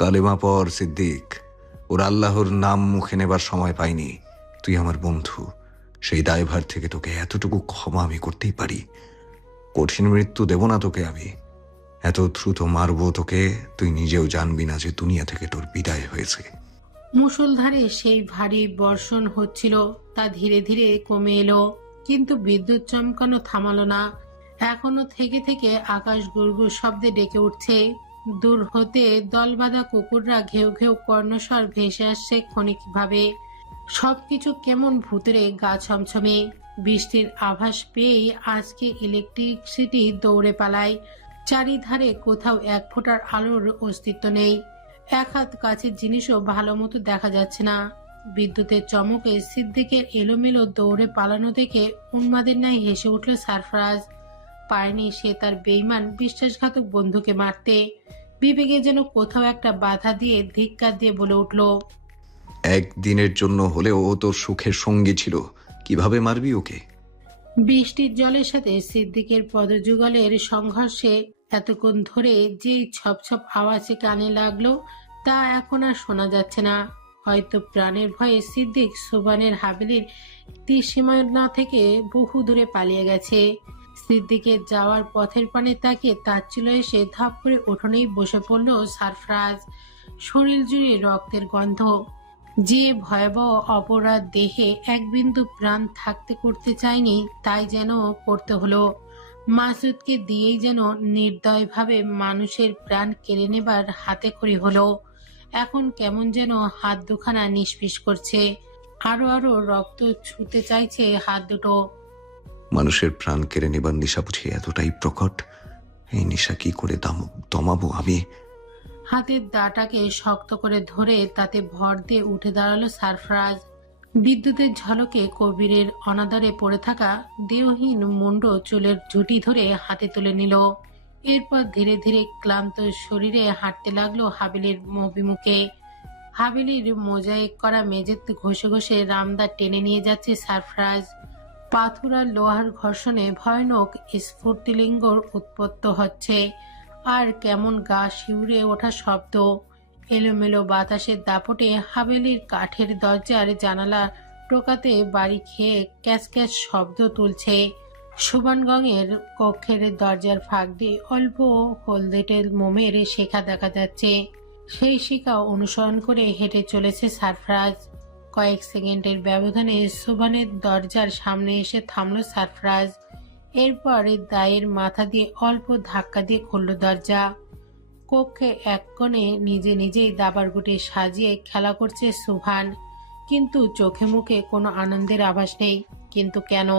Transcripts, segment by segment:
কালেমা পর সিদ্দিক, ওর আল্লাহর নাম মুখে নেবার সময় পাইনি। তুই আমার বন্ধু, সেই দায়ভার থেকে তোকে এতটুকু ক্ষমা আমি করতেই পারি। কঠিন মৃত্যু দেব না তোকে আমি, এত দ্রুত মারবো তোকে তুই নিজেও জানবি না যে দুনিয়া থেকে তোর বিদায় হয়েছে। মুষলধারে সেই ভারী বর্ষণ হচ্ছিল, তা ধীরে ধীরে কমে এলো, কিন্তু বিদ্যুৎ চমকানো থামালো না। এখনো থেকে থেকে আকাশ গুড়গুড় শব্দে ডেকে উঠছে। দূর হতে দলবাঁধা কুকুররা ঘেউ ঘেউ কর্ণস্বর ভেসে আসছে ক্ষণিকভাবে। সবকিছু কেমন ভুতুড়ে গা ছমছমে। বৃষ্টির আভাস পেয়েই আজকে ইলেকট্রিসিটি দৌড়ে পালায়। চারিধারে কোথাও এক ফোঁটার আলোর অস্তিত্ব নেই। এক হাত কাছের জিনিসও ভালো মতো দেখা যাচ্ছে না। বিদ্যুতের চমকে সিদ্দিকের এলোমেলো দৌড়ে পালানো দেখে উন্মাদের ন্যায় হেসে উঠল সারফরাজ। পারেনি সে তার বেইমান বিশ্বাসঘাতক বন্ধুকে মারতে। বিবেকে যেন কোথাও একটা বাধা দিয়ে ধিক্কার দিয়ে বলে উঠল, একদিনের জন্য হলেও ও তোর সুখের সঙ্গী ছিল, কিভাবে মারবি ওকে? বৃষ্টির জলের সাথে সিদ্দিকের পদযুগলের সংঘর্ষে এতক্ষণ ধরে যে ছপছপ আওয়াজে কানে লাগলো, তা এখন আর শোনা যাচ্ছে না। হয়তো প্রাণের ভয়ে সিদ্দিক সুবানের হাবিলির তীর সীমানা থেকে বহু দূরে পালিয়ে গেছে। সিদ্দিকের যাওয়ার পথের পানে তাকে তাচ্ছিল এসে ধাপ করে উঠোনেই বসে পড়ল সারফরাজ। শরীর জুড়ে রক্তের গন্ধ। যে ভয়াবহ অপরাধ দেহে এক বিন্দু প্রাণ থাকতে করতে চায়নি, তাই যেন করতে হলো। মাসুদকে দিয়েই যেন নির্দয়ভাবে মানুষের প্রাণ কেড়ে নেবার হাতে খড়ি হলো। এখন কেমন যেন হাত দুখানা নিষ্পিস করছে, আরো আরো রক্ত ছুঁতে চাইছে হাত দুটো। মানুষের প্রাণ কেড়ে নেবার নেশা বুঝি এতটাই প্রকট? এই নেশা কি করে দমাবো আমি? হাতের দাটাকে শক্ত করে ধরে তাতে ভর দিয়ে উঠে দাঁড়ালো সারফরাজ। বিদ্যুতের ঝলকে কবিরের অনাদরে পড়ে থাকা দেহহীন মুন্ড চুলের ঝুঁটি ধরে হাতে তুলে নিল। এরপর ধীরে ধীরে ক্লান্ত শরীরে হাঁটতে লাগলো হাবিলির অভিমুখে। হাবিলির মোজাইক করা মেঝেতে ঘষে ঘষে রামদা টেনে নিয়ে যাচ্ছে সারফরাজ। পাথর আর লোহার ঘর্ষণে ভয়ানক স্ফুর্তিলিঙ্গ উৎপন্ন হচ্ছে, আর কেমন গা শিউরে ওঠা শব্দ। এলোমেলো বাতাসের দাপটে হাবেলির কাঠের দরজার জানালা টোকাতে বাড়ি খেয়ে ক্যাচ ক্যাচ শব্দ তুলছে। সুবানগঙের কক্ষের দরজার ফাঁক দিয়ে অল্প হলদেটে মোমের শেখা দেখা যাচ্ছে। সেই শিখা অনুসরণ করে হেঁটে চলেছে সারফরাজ। কয়েক সেকেন্ডের ব্যবধানে সুবানের দরজার সামনে এসে থামল সারফরাজ। এরপর দায়ের মাথা দিয়ে অল্প ধাক্কা দিয়ে খুলল দরজা। কক্ষে এক কোণে নিজে নিজেই দাবার গুটি সাজিয়ে খেলা করছে সুভান, কিন্তু চোখে মুখে কোনো আনন্দের আভাস নেই। কিন্তু কেন?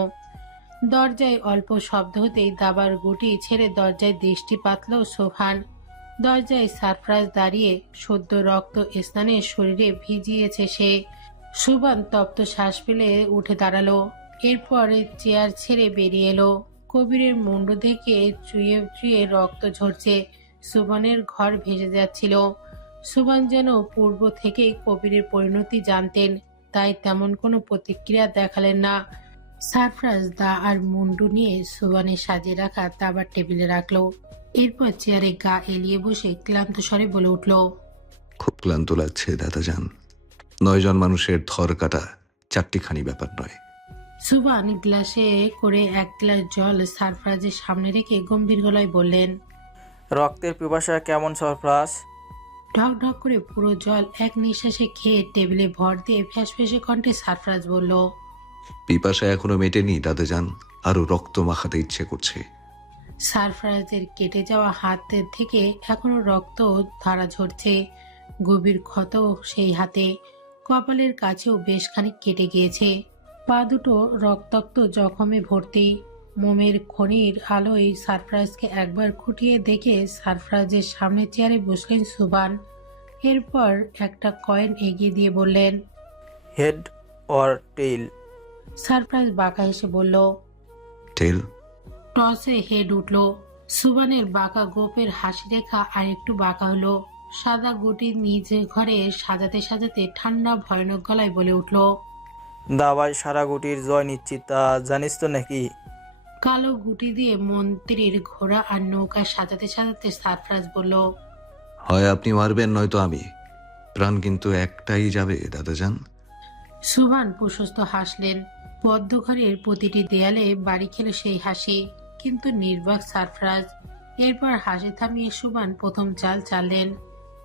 দরজায় অল্প শব্দ হতেই দাবার গুটি ছেড়ে দরজায় দৃষ্টি পাতল সুভান। দরজায় সারফরাজ দাঁড়িয়ে, সদ্য রক্ত স্নানে শরীরে ভিজিয়েছে সে। সুভান তপ্ত শ্বাস ফেলে উঠে দাঁড়ালো। এরপরে চেয়ার ছেড়ে বেরিয়ে এলো। কবিরের মুন্ড থেকে চুয়ে চুয়ে রক্ত ঝরছে। সুবানের ঘর ভেসে যাচ্ছিল। সুবান যেন পূর্ব থেকেই কবিরের পরিণতি জানতেন, তাই তেমন কোনো প্রতিক্রিয়া দেখালেন না। সারফরাজ দা আর মুন্ডু নিয়ে সুবানের সাজিয়ে রাখা দাবার টেবিলে রাখলো। এরপর চেয়ারে গা এলিয়ে বসে ক্লান্ত স্বরে বলে উঠল, খুব ক্লান্ত লাগছে দাদাজান। 9 জন মানুষের ধর কাটা চারটিখানি ব্যাপার নয়। সুবান গ্লাসে করে এক গ্লাস জল সারফরাজের সামনে রেখে গম্ভীর গলায় বললেন, রক্তের পিপাসা কেমন সরফরাজ? ঢক ঢক করে পুরো জল এক নিঃশ্বাসে খেয়ে টেবিলে ভর দিয়ে ফ্যাসফ্যাসে কণ্ঠে সারফরাজ বলল, পিপাসা এখনো মেটেনি দাদাজান, আরো রক্ত মাখাতে ইচ্ছে করছে। সারফরাজের কেটে যাওয়া হাতের থেকে এখনো রক্ত ধারা ঝরছে। গভীর ক্ষত সেই হাতে। কপালের কাছেও বেশ খানিক কেটে গিয়েছে। পা দুটো রক্তাক্ত জখমে ভর্তি। মোমের খনির আলোয় সারফরাজকে একবার খুঁটিয়ে দেখে সারফরাজের সামনে চেয়ারে বসলেন সুবান। এরপর একটা কয়েন এগিয়ে দিয়ে বললেন, হেড অর টেইল? সারফরাজ বাঁকা হেসে বলল, টেল। টসে হেড উঠল। সুবানের বাঁকা গোপের হাসি রেখা আর একটু বাঁকা হলো। সাদা গুটি নিজ ঘরে সাজাতে সাজাতে ঠান্ডা ভয়ানক গলায় বলে উঠল, দাবায় সারা গুটির জয় নিশ্চিত, তা জানিস তো নাকি? কালো গুটি দিয়ে মন্ত্রীর ঘোড়া আর নৌকা সাজাতে সাজাতে সারফরাজ বলল, হয় আপনি মারবেন নয়তো আমি। প্রাণ কিন্তু একটাই যাবে দাদাজান। সুভান প্রশস্ত হাসলেন। পদ্মঘরের প্রতিটি দেয়ালে বাড়ি খেল সেই হাসি, কিন্তু নির্বাক সারফরাজ। এরপর হাসি থামিয়ে সুভান প্রথম চাল চাললেন।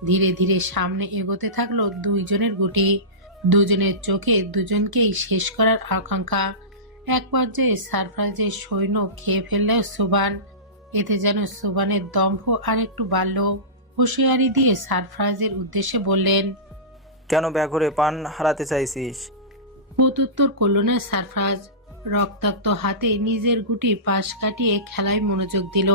ধীরে ধীরে সামনে এগোতে থাকলো দুইজনের গুটি। দুজনের চোখে দুজনকেই শেষ করার আকাঙ্ক্ষা। এক পর্যায়ে সারফরাজের সৈন্য খেয়ে ফেলল সুভান। এতে যেন সুভানের দম্ভ আর একটু বাড়ল। হুঁশিয়ারি দিয়ে সারফরাজের উদ্দেশ্যে বললেন, কেন ব্যাঘরে পান হারাতে চাইছিস? প্রত্যুত্তর করল না সারফরাজ। রক্তাক্ত হাতে নিজের গুটি পাশ কাটিয়ে খেলায় মনোযোগ দিল।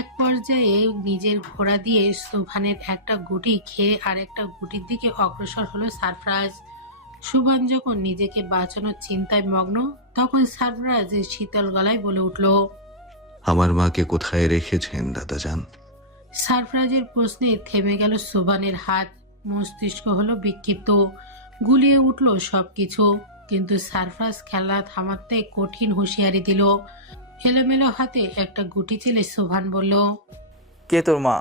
এক পর্যায়ে নিজের ঘোড়া দিয়ে সুভানের একটা গুটি খেয়ে আরেকটা গুটির দিকে অগ্রসর হলো সারফরাজ। সুভান যখন নিজেকে বাঁচানোর চিন্তায় মগ্ন, তখন সারফরাজ শীতল গলায় বলে উঠল। আমার মাকে কোথায় রেখেছেন দাদাজান? সারফরাজের প্রশ্নে থেমে গেল সুভানের হাত। মস্তিষ্ক হলো বিক্ষিপ্ত, গুলিয়ে উঠল সবকিছু। কিন্তু সারফরাজ খেলা থামাতে কঠিন হুঁশিয়ারি দিল। এলোমেলো হাতে একটা গুটি চেলে সুভান বলল, কে তোর মা?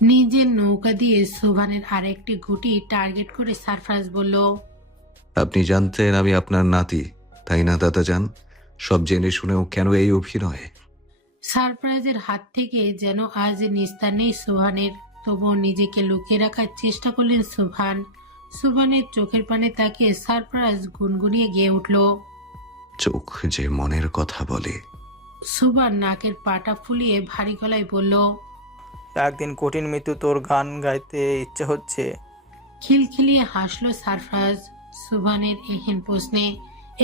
নিজের নৌকা দিয়ে সুভানের আরেকটি গুটি টার্গেট করে সারফরাজ বলল, আপনি জানতেন আমি আপনার নাতি, তাই না দাদাজান? সব জেনে শুনেও কেন এই অভিনয়? সারফরাজের হাত থেকে যেন আজ নিস্তার নেই সুভানের। তবুও নিজেকে লুকিয়ে রাখার চেষ্টা করলেন সুভান। সুভানের চোখের পানে তাকিয়ে সারফরাজ গুনগুনিয়ে গেয়ে উঠল। চোখ যে মনের কথা বলে। সুভান নাকের পাটা ফুলিয়ে ভারী গলায় বলল, একদিন কঠিন মৃত্যু তোর গান গাইতে ইচ্ছে হচ্ছে। খিলখিলিয়ে হাসল সারফরাজ সুভানের এহেন প্রশ্নে।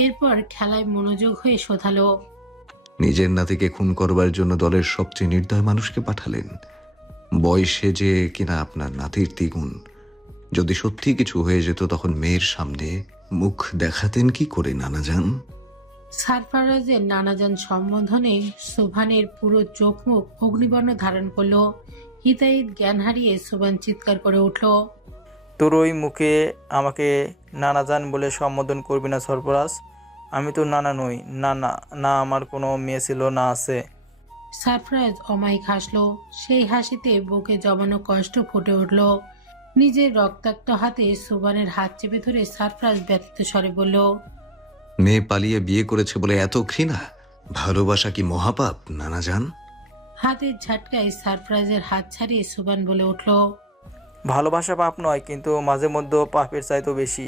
এরপর খেলায় মনোযোগ হয়ে শোধালো, নিজের নাতিকে খুন করবার জন্য দলের সবচেয়ে নির্দয় মানুষকে পাঠালেন, বয়সে যে কিনা আপনার নাতির দ্বিগুণ। যদি সত্যি কিছু হয়ে যেত তখন মেয়ের সামনে মুখ দেখাতেন কি করে নানাজান? সারফরাজের নানাজান সম্বোধনে সুভানের পুরো চোখ মুখ অগ্নিবর্ণ ধারণ করল। হিতাহিত জ্ঞান হারিয়ে সুভান চিৎকার করে উঠল, তোর ওই মুখে আমাকে নানাজান বলে সম্বোধন করবি না সরফরাজ। আমি তো নানা নই। না না না, আমার কোনো মেয়ে ছিল না, আছে। সারফরাজ অমায়িক হাসল। সেই হাসিতে বুকে জমানো কষ্ট ফুটে উঠল। নিজের রক্তাক্ত হাতে সুভানের হাত চেপে ধরে সারফরাজ ব্যথিত স্বরে বলল, মেয়ে পালিয়ে বিয়ে করেছে বলে এত ঘৃণা? ভালোবাসা কি মহাপাপ নানাজান? হাতের ঝাটকায় সারফরাজের হাত ছাড়িয়ে সুভান বলে উঠল, ভালোবাসা পাপ নয়, কিন্তু মাঝে মধ্যে পাপের চাইতেও বেশি।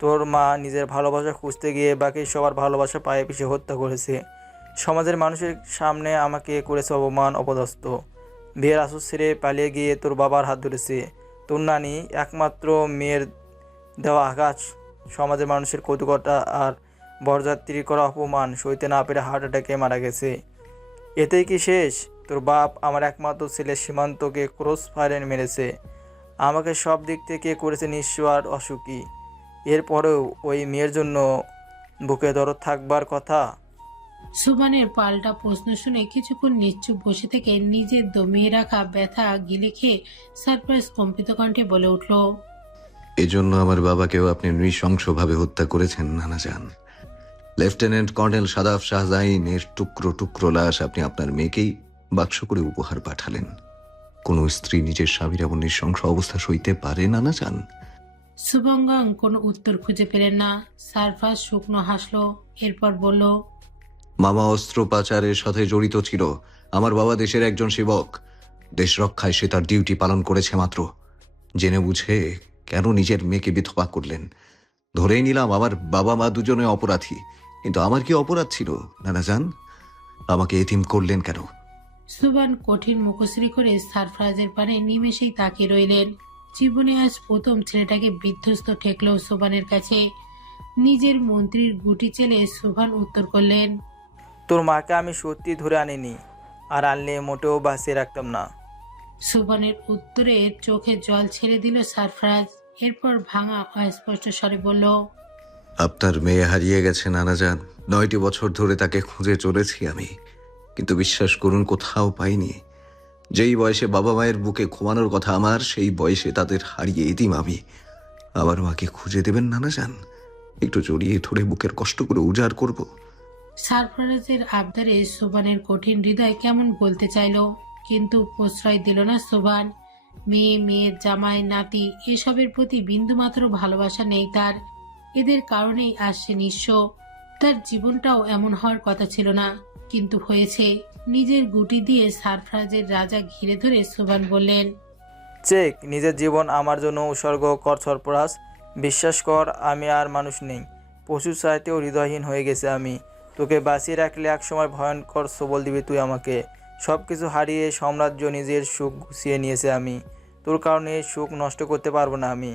তোর মা নিজের ভালোবাসা খুঁজতে গিয়ে বাকি সবার ভালোবাসা পায়ে পিছিয়ে হত্যা করেছে। সমাজের মানুষের সামনে আমাকে করেছে অপমান, অপদস্থ। বিয়ের আসর ছেড়ে পালিয়ে গিয়ে তোর বাবার হাত ধরেছে। তোর নানি একমাত্র মেয়ের দেওয়া আঘাত, সমাজের মানুষের কৌতুকতা আর বরযাত্রী করা অপমান সইতে না পেরে হার্ট অ্যাটাকে মারা গেছে। এতেই কি শেষ? তোর বাপ আমার একমাত্র ছেলে সীমান্তকে ক্রস ফায়ারে মেরেছে। আমাকে সব দিক থেকে করেছে নিঃস্ব আর অসুখী। এরপরেও ওই মেয়ের জন্য বুকে দরদ থাকবার কথা। সুভানের পাল্টা প্রশ্ন শুনে কিছুক্ষণ নিশ্চুপ বসে থেকে নিজের দমিয়ে রাখা ব্যথা গিলে খেয়ে সারপ্রাইজ কম্পিত কণ্ঠে বলে উঠল, এজন্য আমার বাবাকেও আপনি নৃশংসভাবে হত্যা করেছেন নানাজান। লেফটেন্যান্ট কর্নেল সাদাফ শাহজাইনের টুকরো টুকরো লাশ আপনি আপনার মেয়েকেই বাক্স করে উপহার পাঠালেন। কোনো স্ত্রী নিজের স্বামীর এমন নৃশংস অবস্থা সইতে পারে নানাজান? শুভঙ্গম কোনো উত্তর খুঁজে পেলেন না। সারফাস শুকনো হাসল। এরপর বলল, মামা অস্ত্র পাচারের সাথে জড়িত ছিল। আমার বাবা দেশের একজন সেবক। দেশ রক্ষায় সে তার ডিউটি পালন করেছে মাত্র। জেনে বুঝে কেন নিজের মেয়েকে বিধবা করলেন? ধরেই নিলাম আমার বাবা মা দুজনে অপরাধী, কিন্তু আমার কি অপরাধ ছিল নানাজান? আমাকে এতিম করলেন কেন? সুবান কঠিন মুখশ্রী করে সারফরাজের পানে নিমেষেই তাকিয়ে রইলেন। জীবনে আজ প্রথম ছেলেটাকে বিধ্বস্ত ঠেকল সুবানের কাছে। নিজের মন্ত্রীর গুটি চেলে সুবান উত্তর করলেন, তোর মাকে আমি সত্যি ধরে আনিনি, আর আনলে মোটেও বাঁচিয়ে রাখতাম না। সুবানের উত্তরে চোখে জল ছেড়ে দিল সারফরাজ। এরপর ভাঙা অস্পষ্ট স্বরে বলল, আপনার মেয়ে হারিয়ে গেছে নানাজান। 9টি বছর ধরে তাকে খুঁজে চলেছি আমি, কিন্তু বিশ্বাস করুন কোথাও পাইনি। যেই বয়সে বাবা মায়ের বুকে ঘুমানোর কথা আমার, সেই বয়সে তাদের হারিয়ে এতিম আমি। আমার মাকে খুঁজে দেবেন নানাজান? একটু জড়িয়ে ধরে বুকের কষ্ট করে উজাড় করব। সারফরাজের আবদারে সুবানের কঠিন হৃদয় কেমন বলতে চাইল, কিন্তু প্রশ্রয় দিল না সুবান। মেয়ে, মেয়ের জামাই, নাতি এসবের প্রতি বিন্দুমাত্র ভালোবাসা নেই তার। এদের কারণেই আসছে নিঃস্ব। তার জীবনটাও এমন হওয়ার কথা ছিল না, কিন্তু হয়েছে। নিজের গুটি দিয়ে সারফরাজের রাজা ঘিরে ধরে সুবান বললেন, চেক নিজের জীবন আমার জন্য উৎসর্গ কর সরফরাজ। বিশ্বাস কর, আমি আর মানুষ নেই, পশুর চাইতেও হৃদয়হীন হয়ে গেছে আমি। তোকে বাঁচিয়ে রাখলে একসময় ভয়ঙ্কর সবল দিবি তুই আমাকে। সব কিছু হারিয়ে সাম্রাজ্য নিজের সুখ গুছিয়ে নিয়েছে আমি। তোর কারণে সুখ নষ্ট করতে পারবো না আমি।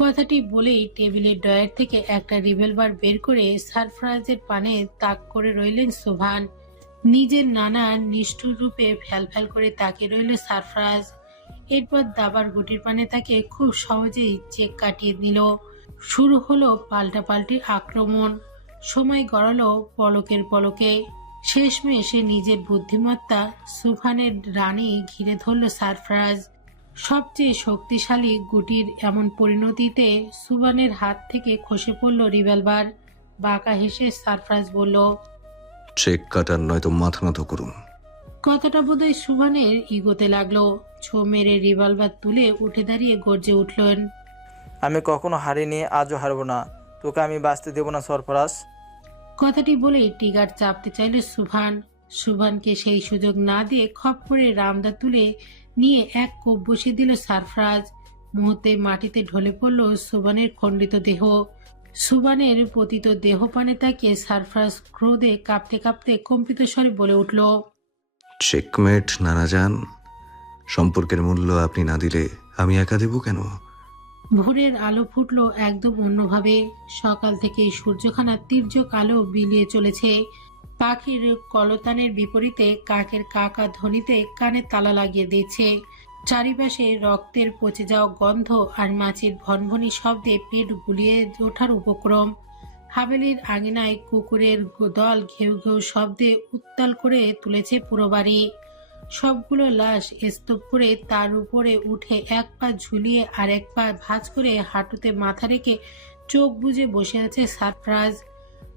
কথাটি বলেই টেবিলের ড্রয়ার থেকে একটা রিভলভার বের করে সারফরাজের পানে তাক করে রইলেন সুভান। নিজের নানা নিষ্ঠুর রূপে ফ্যাল করে তাকিয়ে রইল সারফরাজ। এরপর দাবার গুটির পানে তাকে খুব সহজেই চেক কাটিয়ে নিল। শুরু হলো পাল্টাপাল্টি আক্রমণ। সময় গড়ালো পলকের পলকে। শেষমেশে নিজের বুদ্ধিমত্তা সুভানের রানী ঘিরে ধরল সারফরাজ। সবচেয়ে শক্তিশালী গুটির এমন পরিণতিতে সুভানের হাত থেকে খসে পড়ল রিভলভার। বাঁকা হেসে সারফরাজ বলল, চেক কাটার নয়তো মাথা নত করুন। কথাটা বোধহয় সুভানের ইগোতে লাগলো। ছো মেরে রিভলভার তুলে উঠে দাঁড়িয়ে গর্জে উঠলেন, আমি কখনো হারিনি, আজও হারবো না। তোকে আমি বাঁচতে দেবো না সরফরাজ। কথাটি বলেই টিগার চাপতে চাইল সুভান। সুভানকে সেই সুযোগ না দিয়ে খপ করে রামদা তুলে নিয়ে এক কোপ বসিয়ে দিল সারফরাজ। মুহূর্তে মাটিতে ঢলে পড়ল সুভানের খণ্ডিত দেহ। সুভানের পতিত দেহ পানে তাকিয়ে সারফরাজ ক্রোধে কাঁপতে কাঁপতে কম্পিত স্বরে বলে উঠল, চেকমেট নানা যান। সম্পর্কের মূল্য আপনি না দিলে আমি একা দেব কেন? ভোরের আলো ফুটল একদম অন্যভাবে। সকাল থেকে সূর্যখানা তীর্যক আলো বিলিয়ে চলেছে। পাখির কলতানের বিপরীতে কাকের কাকা ধ্বনিতে কানে তালা লাগিয়ে দিচ্ছে। চারিপাশে রক্তের পচে যাওয়া গন্ধ আর মাছির ভনভনি শব্দে পেট গুলিয়ে ওঠার উপক্রম। হাভেলির আঙিনায় কুকুরের দল ঘেউ ঘেউ শব্দে উত্তাল করে তুলেছে পুরো বাড়ি। সবগুলো লাশ স্তূপ করে তার উপরে উঠে এক পা ঝুলিয়ে আর এক পা ভাঁজ করে হাঁটুতে মাথা রেখে চোখ বুজে বসে আছে সারফরাজ।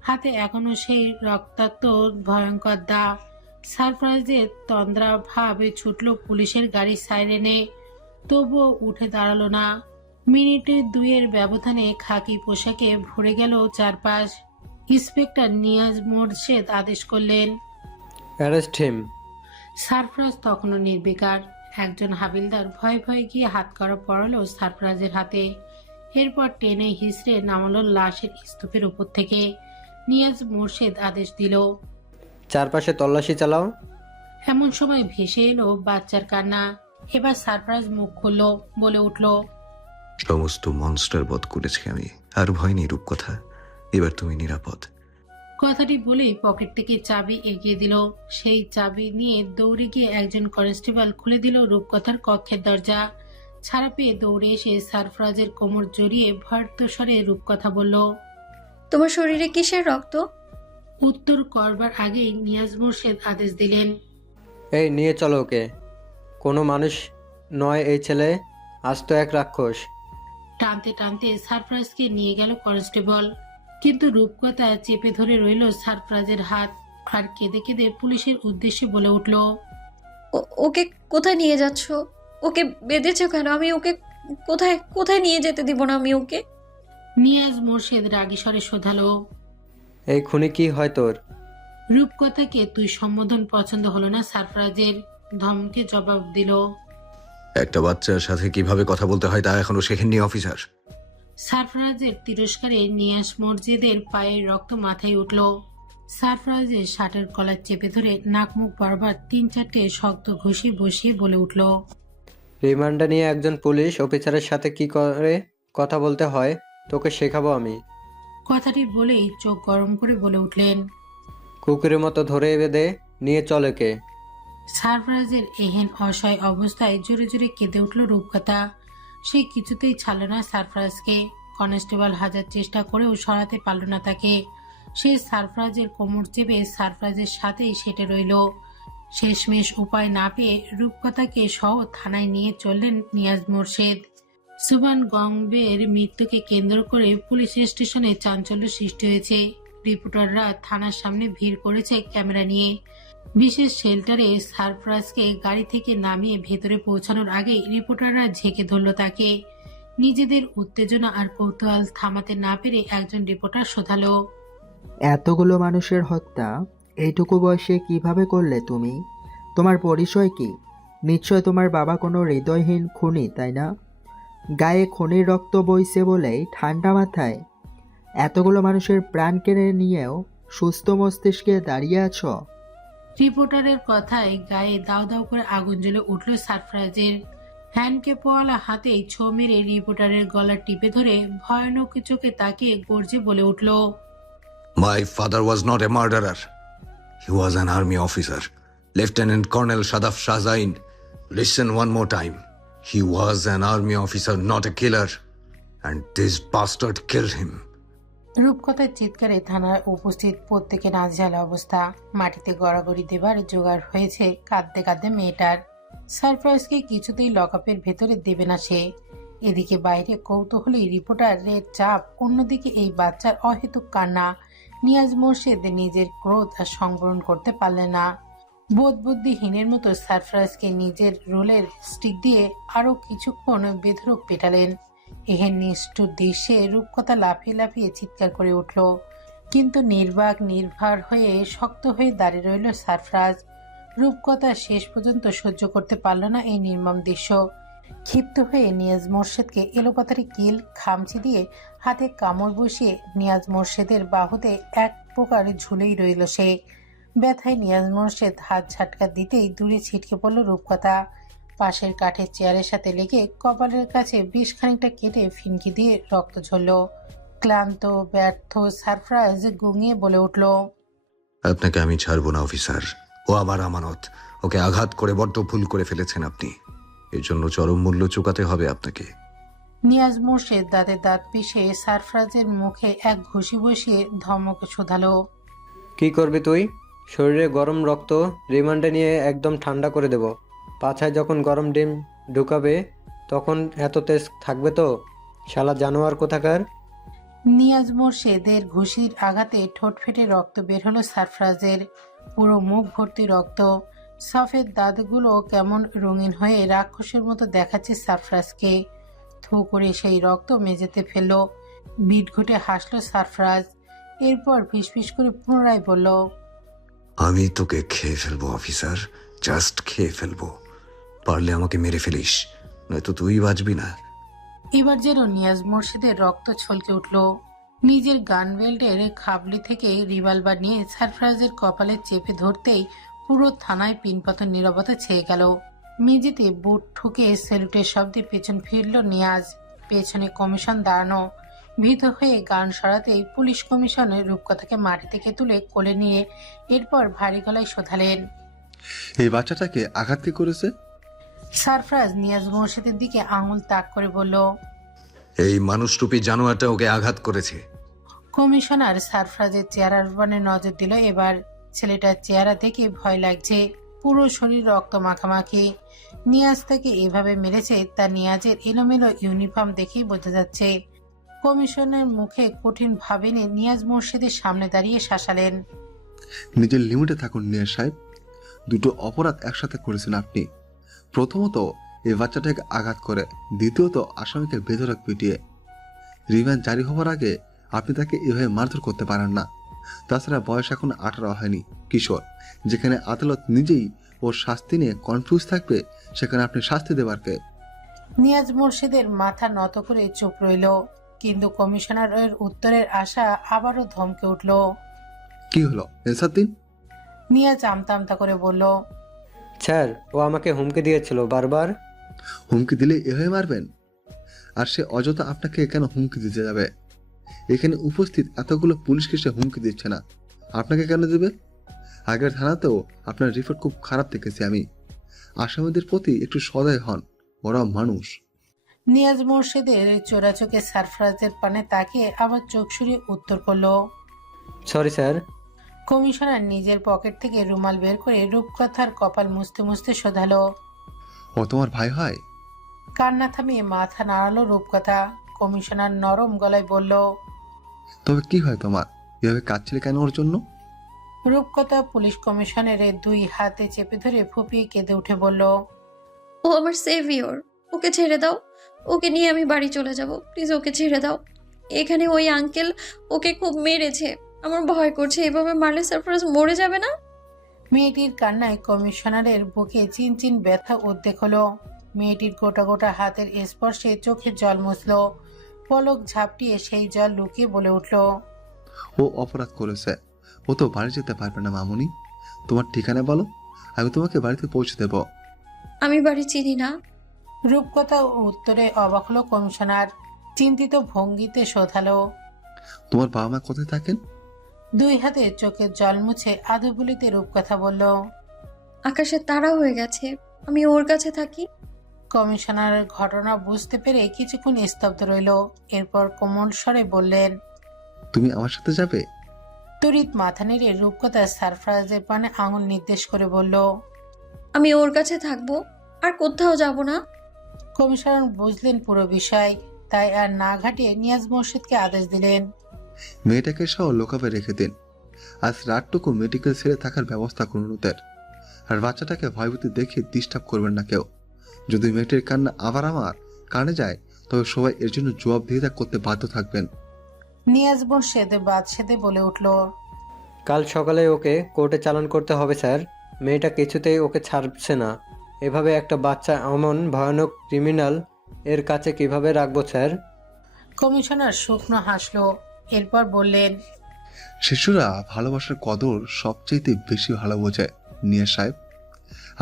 হাতে এখনো সেই রক্তাক্ত ভয়ঙ্কর দা। সারফরাজের তন্দ্রা ভাবে ছুটল পুলিশের গাড়ির সাইরেনে, তবুও উঠে দাঁড়ালো না। মিনিটে দুইয়ের ব্যবধানে খাকি পোশাকে ভরে গেল চারপাশ। ইন্সপেক্টর নিয়াজ মোরশেদ আদেশ করলেন, অ্যারেস্ট হিম। সারফরাজ তখনও নির্বিকার। একজন হাবিলদার ভয়ে ভয়ে গিয়ে হাত করা পড়ালো সারফরাজের হাতে। এরপর টেনে হিসড়ে নামালো লাশের স্তূপের উপর থেকে। নিয়াজ মোরশেদ আদেশ দিল, চারপাশে তল্লাশি চালাও। এমন সময় ভেসে এলো বাচ্চার কান্না। এবার সারফরাজ মুখ খুলল, বলে উঠল, সমস্ত মনস্টার বধ করেছি আমি, আর ভয় নেই রূপকথা। এবার তুমি নিরাপদ। কথাটি বলেই পকেট থেকে চাবি এগিয়ে দিল। সেই চাবি নিয়ে দৌড়ে গিয়ে একজন কনস্টেবল খুলে দিল রূপকথার কক্ষের দরজা। ছাড়া পেয়ে দৌড়ে এসে সারফরাজের কোমর জড়িয়ে ভয়ার্ত স্বরে রূপকথা বলল। তোমার শরীরে কিসের রক্ত? উত্তর করবার আগেই নিয়াজ মোরশেদ আদেশ দিলেন, এই নিয়ে চলো ওকে। কোনো মানুষ নয় এই ছেলে, আস্ত এক রাক্ষস। টানতে টানতে সারফরাজকে নিয়ে গেল কনস্টেবল। কিন্তু রূপকথা চেপে ধরে রইল সারফরাজের হাত আর কেঁদে কেঁদে পুলিশের উদ্দেশ্যে বলে উঠল, ওকে কোথায় নিয়ে যাচ্ছ? ওকে বেঁধেছো কেন? আমি ওকে কোথায় কোথায় নিয়ে যেতে দিব না আমি ওকে। নিয়াজ মোরশেদ রাগী স্বরে শোধালো। এই খুনি কি হয় তোর? রূপকথাকে তুই সম্বোধন পছন্দ হলো না সারফরাজের। ধমকে জবাব দিল, একটা বাচ্চার সাথে কিভাবে কথা বলতে হয় তা এখনো শেখেননি অফিসার। সারফরাজের তিরস্কারে নিয়াজ মোরশেদের পায়ের রক্ত মাথায় উঠল। সারফরাজের শার্টের কলার চেপে ধরে নাক মুখ বারবার 3-4টে শক্ত ঘষে বসিয়ে বলে উঠল, রিমান্ডে নিয়ে একজন পুলিশ অফিসারের সাথে কি করে কথা বলতে হয় তোকে শেখাবো আমি। কথাটি বলেই চোখ গরম করে বলে উঠলেন। কুকুরের মতো ধরে বেঁধে নিয়ে চলে কে? সারফরাজের এহেন অসহায় অবস্থায় জোরে জোরে কেঁদে উঠল রূপকথা। সে কিছুতেই ছাড়ল না সারফরাজকে। কনস্টেবল হাজার চেষ্টা করেও সরাতে পারল না তাকে। সে সারফরাজের কোমর চেপে সারফরাজের সাথেই সেটে রইল। শেষমেশ উপায় না পেয়ে রূপকথাকে সহ থানায় নিয়ে চললেন নিয়াজ মোরশেদ। সুবান গংবের মৃত্যুকে কেন্দ্র করে পুলিশ স্টেশনে চাঞ্চল্য সৃষ্টি হয়েছে। রিপোর্টাররা থানার সামনে ভিড় করেছে ক্যামেরা নিয়ে। বিশেষ শেল্টারে সারফরাজকে গাড়ি থেকে নামিয়ে ভেতরে পৌঁছানোর আগে রিপোর্টাররা ঝেঁকে ধরল তাকে। নিজেদের উত্তেজনা আর কৌতূহল থামাতে না পেরে একজন রিপোর্টার শোধালো, এতগুলো মানুষের হত্যা এইটুকু বয়সে কিভাবে করলে তুমি? তোমার পরিচয় কি? নিশ্চয় তোমার বাবা কোনো হৃদয়হীন খুনি, তাই না? গায়ে খুনির রক্ত বইছে বলেই ঠান্ডা মাথায় এতগুলো মানুষের প্রাণ কেড়ে নিয়েও সুস্থ মস্তিষ্কে দাঁড়িয়ে আছো। রিপোর্টারের কথায় গায়ে দাউ দাউ করে আগুন জ্বলে উঠল সারফরাজের। হ্যান্ডকেপওয়ালা হাতে ছো মেরে রিপোর্টারের গলা টিপে ধরে ভয়ানক চোখে তাকিয়ে গর্জে বলে উঠল, My father was not a murderer. He was an army officer. Lieutenant Colonel Shadaf Shazain. Listen one more time. He was an army officer, not a killer. And this bastard killed him. রূপকথার চিৎকারে থানায় উপস্থিত প্রত্যেকে নাজেহাল অবস্থা। মাটিতে গড়াগড়ি দেবার জোগাড় হয়েছে কাঁদতে কাঁদতে মেয়েটার। সারফরাজকে কিছুতেই লকআপের ভেতরে দেবে না সে। এদিকে বাইরে কৌতূহলী রিপোর্টারের চাপ, অন্যদিকে এই বাচ্চার অহেতুক কান্না। নিয়াজ মোর্শেদ নিজের ক্রোধ আর সংবরণ করতে পারলেন না। বোধবুদ্ধিহীনের মতো সারফরাজকে নিজের রোলের স্টিক দিয়ে আরো কিছুক্ষণ বেধড়ক পেটালেন। এহেন নিষ্ঠুর দৃশ্যে রূপকথা লাফিয়ে লাফিয়ে চিৎকার করে উঠল, কিন্তু নির্বাক নির্ভর হয়ে শক্ত হয়ে দাঁড়িয়ে রইল সারফরাজ। রূপকথা শেষ পর্যন্ত সহ্য করতে পারল না এই নির্মম দৃশ্য। ক্ষিপ্ত হয়ে নিয়াজ মোর্শেদকে এলোপাতারি কিল খামচি দিয়ে হাতে কামড় বসিয়ে নিয়াজ মোর্শেদের বাহুতে এক প্রকার ঝুলেই রইল সে। ব্যথায় নিয়াজ মোর্শেদ হাত ঝাটকা দিতেই দূরে ছিটকে পড়ল রূপকথা। পাশের কাঠের চেয়ারের সাথে লেগে কপালের কাছে বেশ খানিকটা কেটে ফিনকি দিয়ে রক্ত ঝরল। ক্লান্ত ব্যর্থ সারফরাজ গুঙিয়ে বলে উঠল, আপনাকে আমি ছাড়বো না অফিসার। ও আমার আমানত। ওকে আঘাত করে বড্ড ভুল করে ফেলেছেন আপনি। এর জন্য চরম মূল্য চুকাতে হবে আপনাকে। নিয়াজ মোর্শেদ দাঁতে দাঁত পিষে সারফরাজের মুখে এক ঘুষি বসিয়ে ধমকে শোধালো, কি করবি তুই? শরীরে গরম রক্ত রিমান্ডে নিয়ে একদম ঠান্ডা করে দেব। পাছায় যখন গরম ডিম ঢুকাবে তখন এত তেজ থাকবে তো? শালা জানোয়ার কোথাকার! নিয়াজ মোর্শেদের ঘুষির আঘাতে ঠোঁট ফেটে রক্ত বের হলো সারফরাজের। পুরো মুখ ভর্তি রক্ত। সফেদ দাঁতগুলো কেমন রঙিন হয়ে রাক্ষসের মতো দেখাচ্ছে সারফরাজকে। থু করে সেই রক্ত মেঝেতে ফেলল। বিট ঘুটে হাসল সারফরাজ। এরপর ফিসফিস করে পুনরায় বলল, আমি তোকে খেয়ে ফেলবো অফিসার, জাস্ট খেয়ে ফেলবো। পারলে আমাকে মেরে ফেলিস, নয়তো তুই বাঁচবি না। এবার যেন নিয়াজ মোর্শেদের রক্ত ছলকে উঠল। নিজের গান বেল্টের খাবলি থেকে রিভলভার নিয়ে সারফরাজের কপালে চেপে ধরতেই পুরো থানায় পিনপতন নীরবতা ছেয়ে গেল। মেঝেতে বুট ঠুকে স্যালুটের শব্দে পেছন ফিরল নিয়াজ। পেছনে কমিশন দাঁড়ানো। ভীত হয়ে গান সরাতেই পুলিশ কমিশনের রূপকথাকে মাটি থেকে তুলে কোলে নিয়ে এরপর ভারী গলায় শোধালেন, এই বাচ্চাটাকে আঘাত কে করেছে? সারফরাজ নিয়াজ মোর্শেদের দিকে আঙুল তাক করে বলল, এই মানুষরূপী জানোয়ারটা ওকে আঘাত করেছে। কমিশনার সারফরাজের চেহারার উপরে নজর দিল। এবার ছেলেটার চেহারা দেখে ভয় লাগছে। পুরো শরীর রক্ত মাখামাখি। নিয়াজ তাকে এভাবে মেরেছে তা নিয়াজের এলোমেলো ইউনিফর্ম দেখেই বোঝা যাচ্ছে। কমিশনের মুখে কঠিন ভাবেনি নিয়াজ মোর্শেদের সামনে দাঁড়িয়ে শাসালেন, নিজের লিমিটে থাকুন নিয়াজ সাহেব। দুটো অপরাধ একসাথে করেছেন আপনি। প্রথমত এই বাচ্চাটাকে আঘাত করে, দ্বিতীয়ত আসামিকে বেধড়ক পিটিয়ে। রিমান্ড জারি হওয়ার আগে আপনি তাকে এভাবে মারধর করতে পারেন না। তাছাড়া বয়স এখন 18 হয়নি, কিশোর। যেখানে আদালত নিজেই ওর শাস্তি নিয়ে কনফিউজ থাকবে, সেখানে আপনি শাস্তি দেবার কে? নিয়াজ মোর্শেদের মাথা নত করে চুপ রইল। কিন্তু কমিশনারের উত্তরের আশা আবারও ধমকে উঠল। কি হলো এনসারদ্দিন? নিয়াজ আমতা আমতা করে বলল, স্যার, ও আমাকে হুমকি দিয়েছিল বারবার। হুমকি দিলে এভাবে মারবেন? আর সে অযথা আপনাকে কেন হুমকি দিতে যাবে? এখানে উপস্থিত এতগুলো পুলিশকে সে হুমকি দিচ্ছে না, আপনাকে কেন দেবে? আগের থানাতেও আপনার রিপোর্ট খুব খারাপ দেখেছি আমি। আসামিদের প্রতি একটু সদয় হন, ওরা মানুষ। নিয়াজ মোর্শেদের চোরাচোখে সারফরাজের পানে তাকিয়ে আবার চোখ সরিয়ে উত্তর করলো, সরি স্যার। কমিশনার নিজের পকেট থেকে রুমাল বের করে রূপকথার কপাল মুছতে মুছতে শোধালো। ও তোমার ভাই হয়? কান্না থামিয়ে মাথা নাড়ালো রূপকথা। কমিশনার নরম গলায় বলল, তবে কি হয় তোমার? এভাবে কাঁদছিলে কেন ওর জন্য? রূপকথা পুলিশ কমিশনারের দুই হাতে চেপে ধরে ফুপিয়ে কেঁদে উঠে বলল, ও আমার সেভিয়র, ওকে ছেড়ে দাও। ওকে নিয়ে আমি বাড়ি চলে যাব, প্লিজ ওকে ছেড়ে দাও। এখানে ওই আঙ্কেল ওকে খুব মেরেছে, আমার ভয় করছে এভাবে মারলে সারফরাজ মরে যাবে না? মেয়েটির কান্নায় কমিশনারের বুকে চিনচিন ব্যথা উদ্বেগ হলো। মেয়েটির গোটা গোটা হাতের স্পর্শে চোখের জল মুছল। পলক ঝাপটিয়ে সেই জল লুকিয়ে বলে উঠল, ও অপরাধ করেছে, ও তো বাড়ি যেতে পারবে না মামুনি। তোমার ঠিকানা বলো, আমি তোমাকে বাড়িতে পৌঁছে দেব। আমি বাড়ি চিনি না। রূপকথা উত্তরে অবাক হলো কমিশনার। চিন্তিত ভঙ্গিতে শোধালো, তোমার বাবা মা কোথায় থাকেন? দুই হাতে চোখের জল মুছে আধো বলিতে রূপকথা বলল, আকাশের তারা হয়ে গেছে, আমি ওর কাছে থাকি। কমিশনারের ঘটনা বুঝতে পেরে কিছুক্ষণ স্তব্ধ রইল। এরপর কোমল স্বরে বললেন, তুমি আমার সাথে যাবে? তড়িৎ মাথা নেড়ে রূপকথা সারফরাজের পানে আঙুল নির্দেশ করে বলল, আমি ওর কাছে থাকবো, আর কোথাও যাব না। কমিশনার বুঝলেন পুরো বিষয়, তাই আর না ঘাটিয়ে নিয়াজ মোর্শেদকে আদেশ দিলেন, মেয়েটাকে সহ লোকাবে রেখে দিন। আজ রাতটুকু মেডিকেল সেরে থাকার ব্যবস্থা করুন ওদের। আর বাচ্চাটাকে ভয়ভীতি দেখে ডিস্টার্ব করবেন না কেউ। যদি মেয়েটির কান্না আবার আমার কানে যায়, তবে সবাই এর জন্য জবাবদিহিতা করতে বাধ্য থাকবেন। নিয়াজ মোর্শেদ বাদ সেদে বলে উঠল, কাল সকালে ওকে কোর্টে চালান করতে হবে স্যার। মেয়েটা কিছুতেই ওকে ছাড়ছে না। এভাবে একটা বাচ্চা এমন ভয়ানক ক্রিমিনাল এর কাছে কিভাবে রাখবো স্যার? কমিশনার শুকনো হাসলো। এরপর বললেন, শিশুরা ভালোবাসার কদর সবচেয়ে বেশি ভালো বোঝে নিয়াজ সাহেব।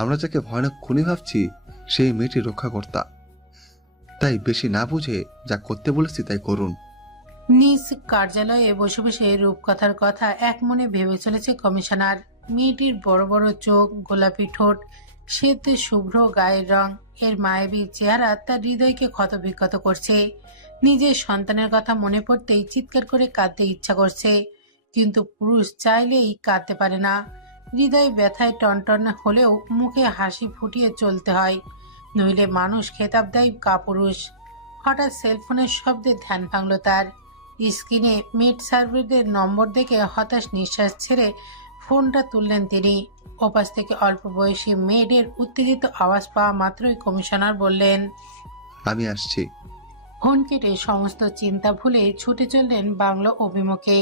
আমরা যাকে ভয়ানক খুনি ভাবছি, সেই মেয়েটি রক্ষাকর্তা। তাই বেশি না বুঝে যা করতে বলেছি তাই করুন। নিজ কার্যালয়ে বসে বসে রূপকথার কথা এক মনে ভেবে চলেছে কমিশনার। মেয়েটির বড় বড় চোখ, গোলাপি ঠোঁট, শ্বেত শুভ্র গায়ের রং, এর মায়াবী চেহারা তার হৃদয়কে ক্ষতবিক্ষত করছে। নিজের সন্তানের কথা মনে পড়তেই চিৎকার করে কাঁদতে ইচ্ছা করছে, কিন্তু পুরুষ চাইলেই কাঁদতে পারে না। হৃদয় ব্যথায় টনটন হলেও মুখে হাসি ফুটিয়ে চলতে হয়, নইলে মানুষ খেতাব দেয় কাপুরুষ। হঠাৎ সেলফোনের শব্দে ধ্যান ভাঙল তার। স্ক্রিনে মেড সার্ভারদের নম্বর দেখে হতাশ নিঃশ্বাস ছেড়ে ফোনটা তুললেন তিনি। ওপাশ থেকে অল্প বয়সী মেয়েদের উত্তেজিত আওয়াজ পাওয়া মাত্রই কমিশনার বললেন, আমি আসছি। ফোন কেটে সমস্ত চিন্তা ভুলে ছুটে চললেন বাংলো অভিমুখে।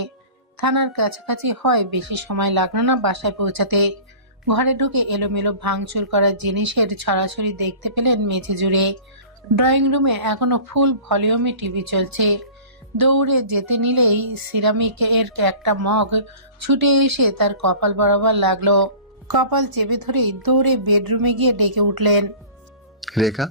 থানার কাছাকাছি হয় বেশি সময় লাগলো না বাসায় পৌঁছাতে। ঘরে ঢুকে এলোমেলো ভাঙচুর করা জিনিসের ছড়াছড়ি দেখতে পেলেন মেঝে জুড়ে। ড্রয়িং রুমে এখনো ফুল ভলিউমে টিভি চলছে। দৌড়ে যেতে নিলেই সিরামিকের একটা মগ ছুটে এসে তার কপাল বরাবর লাগলো। কপাল চেপে ধরেই দৌড়ে বেডরুমে গিয়ে ডেকে উঠলেন। রেখা,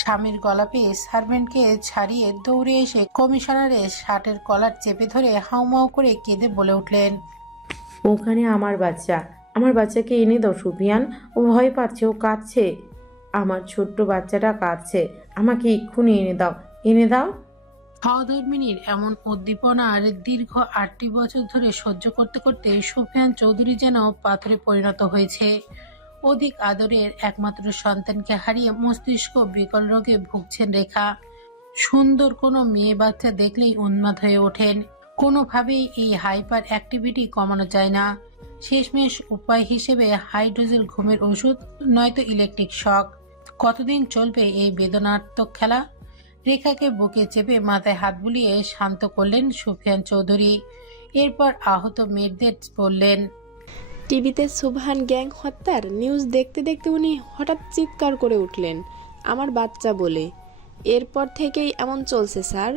স্বামীর গলা পেয়ে সার্ভেন্টকে ছাড়িয়ে দৌড়ে এসে কমিশনারের শার্টের কলার চেপে ধরে হাউমাউ করে কেঁদে বলে উঠলেন, ওখানে আমার বাচ্চা, আমার বাচ্চাকে এনে দাও সুফিয়ান। ও ভয় পাচ্ছে, ও কাঁদছে, আমার ছোট্ট বাচ্চাটা কাঁদছে, আমাকে এক্ষুনি এনে দাও, এনে দাও। সহধর্মিনীর এমন উদ্দীপনার দীর্ঘ 8টি বছর ধরে সহ্য করতে করতে সুফিয়ান চৌধুরী যেন পাথরে পরিণত হয়েছে। অধিক আদরের একমাত্র সন্তানকে হারিয়ে মস্তিষ্ক বিকল রোগে ভুগছেন রেখা। সুন্দর কোনো মেয়ে বাচ্চা দেখলেই উন্মাদ হয়ে ওঠেন। কোনোভাবেই এই হাইপার অ্যাক্টিভিটি কমানো যায় না। শেষমেশ উপায় হিসেবে হাই ডোজের ঘুমের ওষুধ, নয়তো ইলেকট্রিক শক। কতদিন চলবে এই বেদনার্থক খেলা? রেখাকে বুকে চেপে মাথায় হাত বুলিয়ে শান্ত করলেন সুফিয়ান চৌধুরী। এরপর আহত মেয়েদের বললেন, টিভিতে সুবহান গ্যাং হত্যার নিউজ দেখতে দেখতে উনি হঠাৎ চিৎকার করে উঠলেন, আমার বাচ্চা বলে। এরপর থেকেই এমন চলছে স্যার,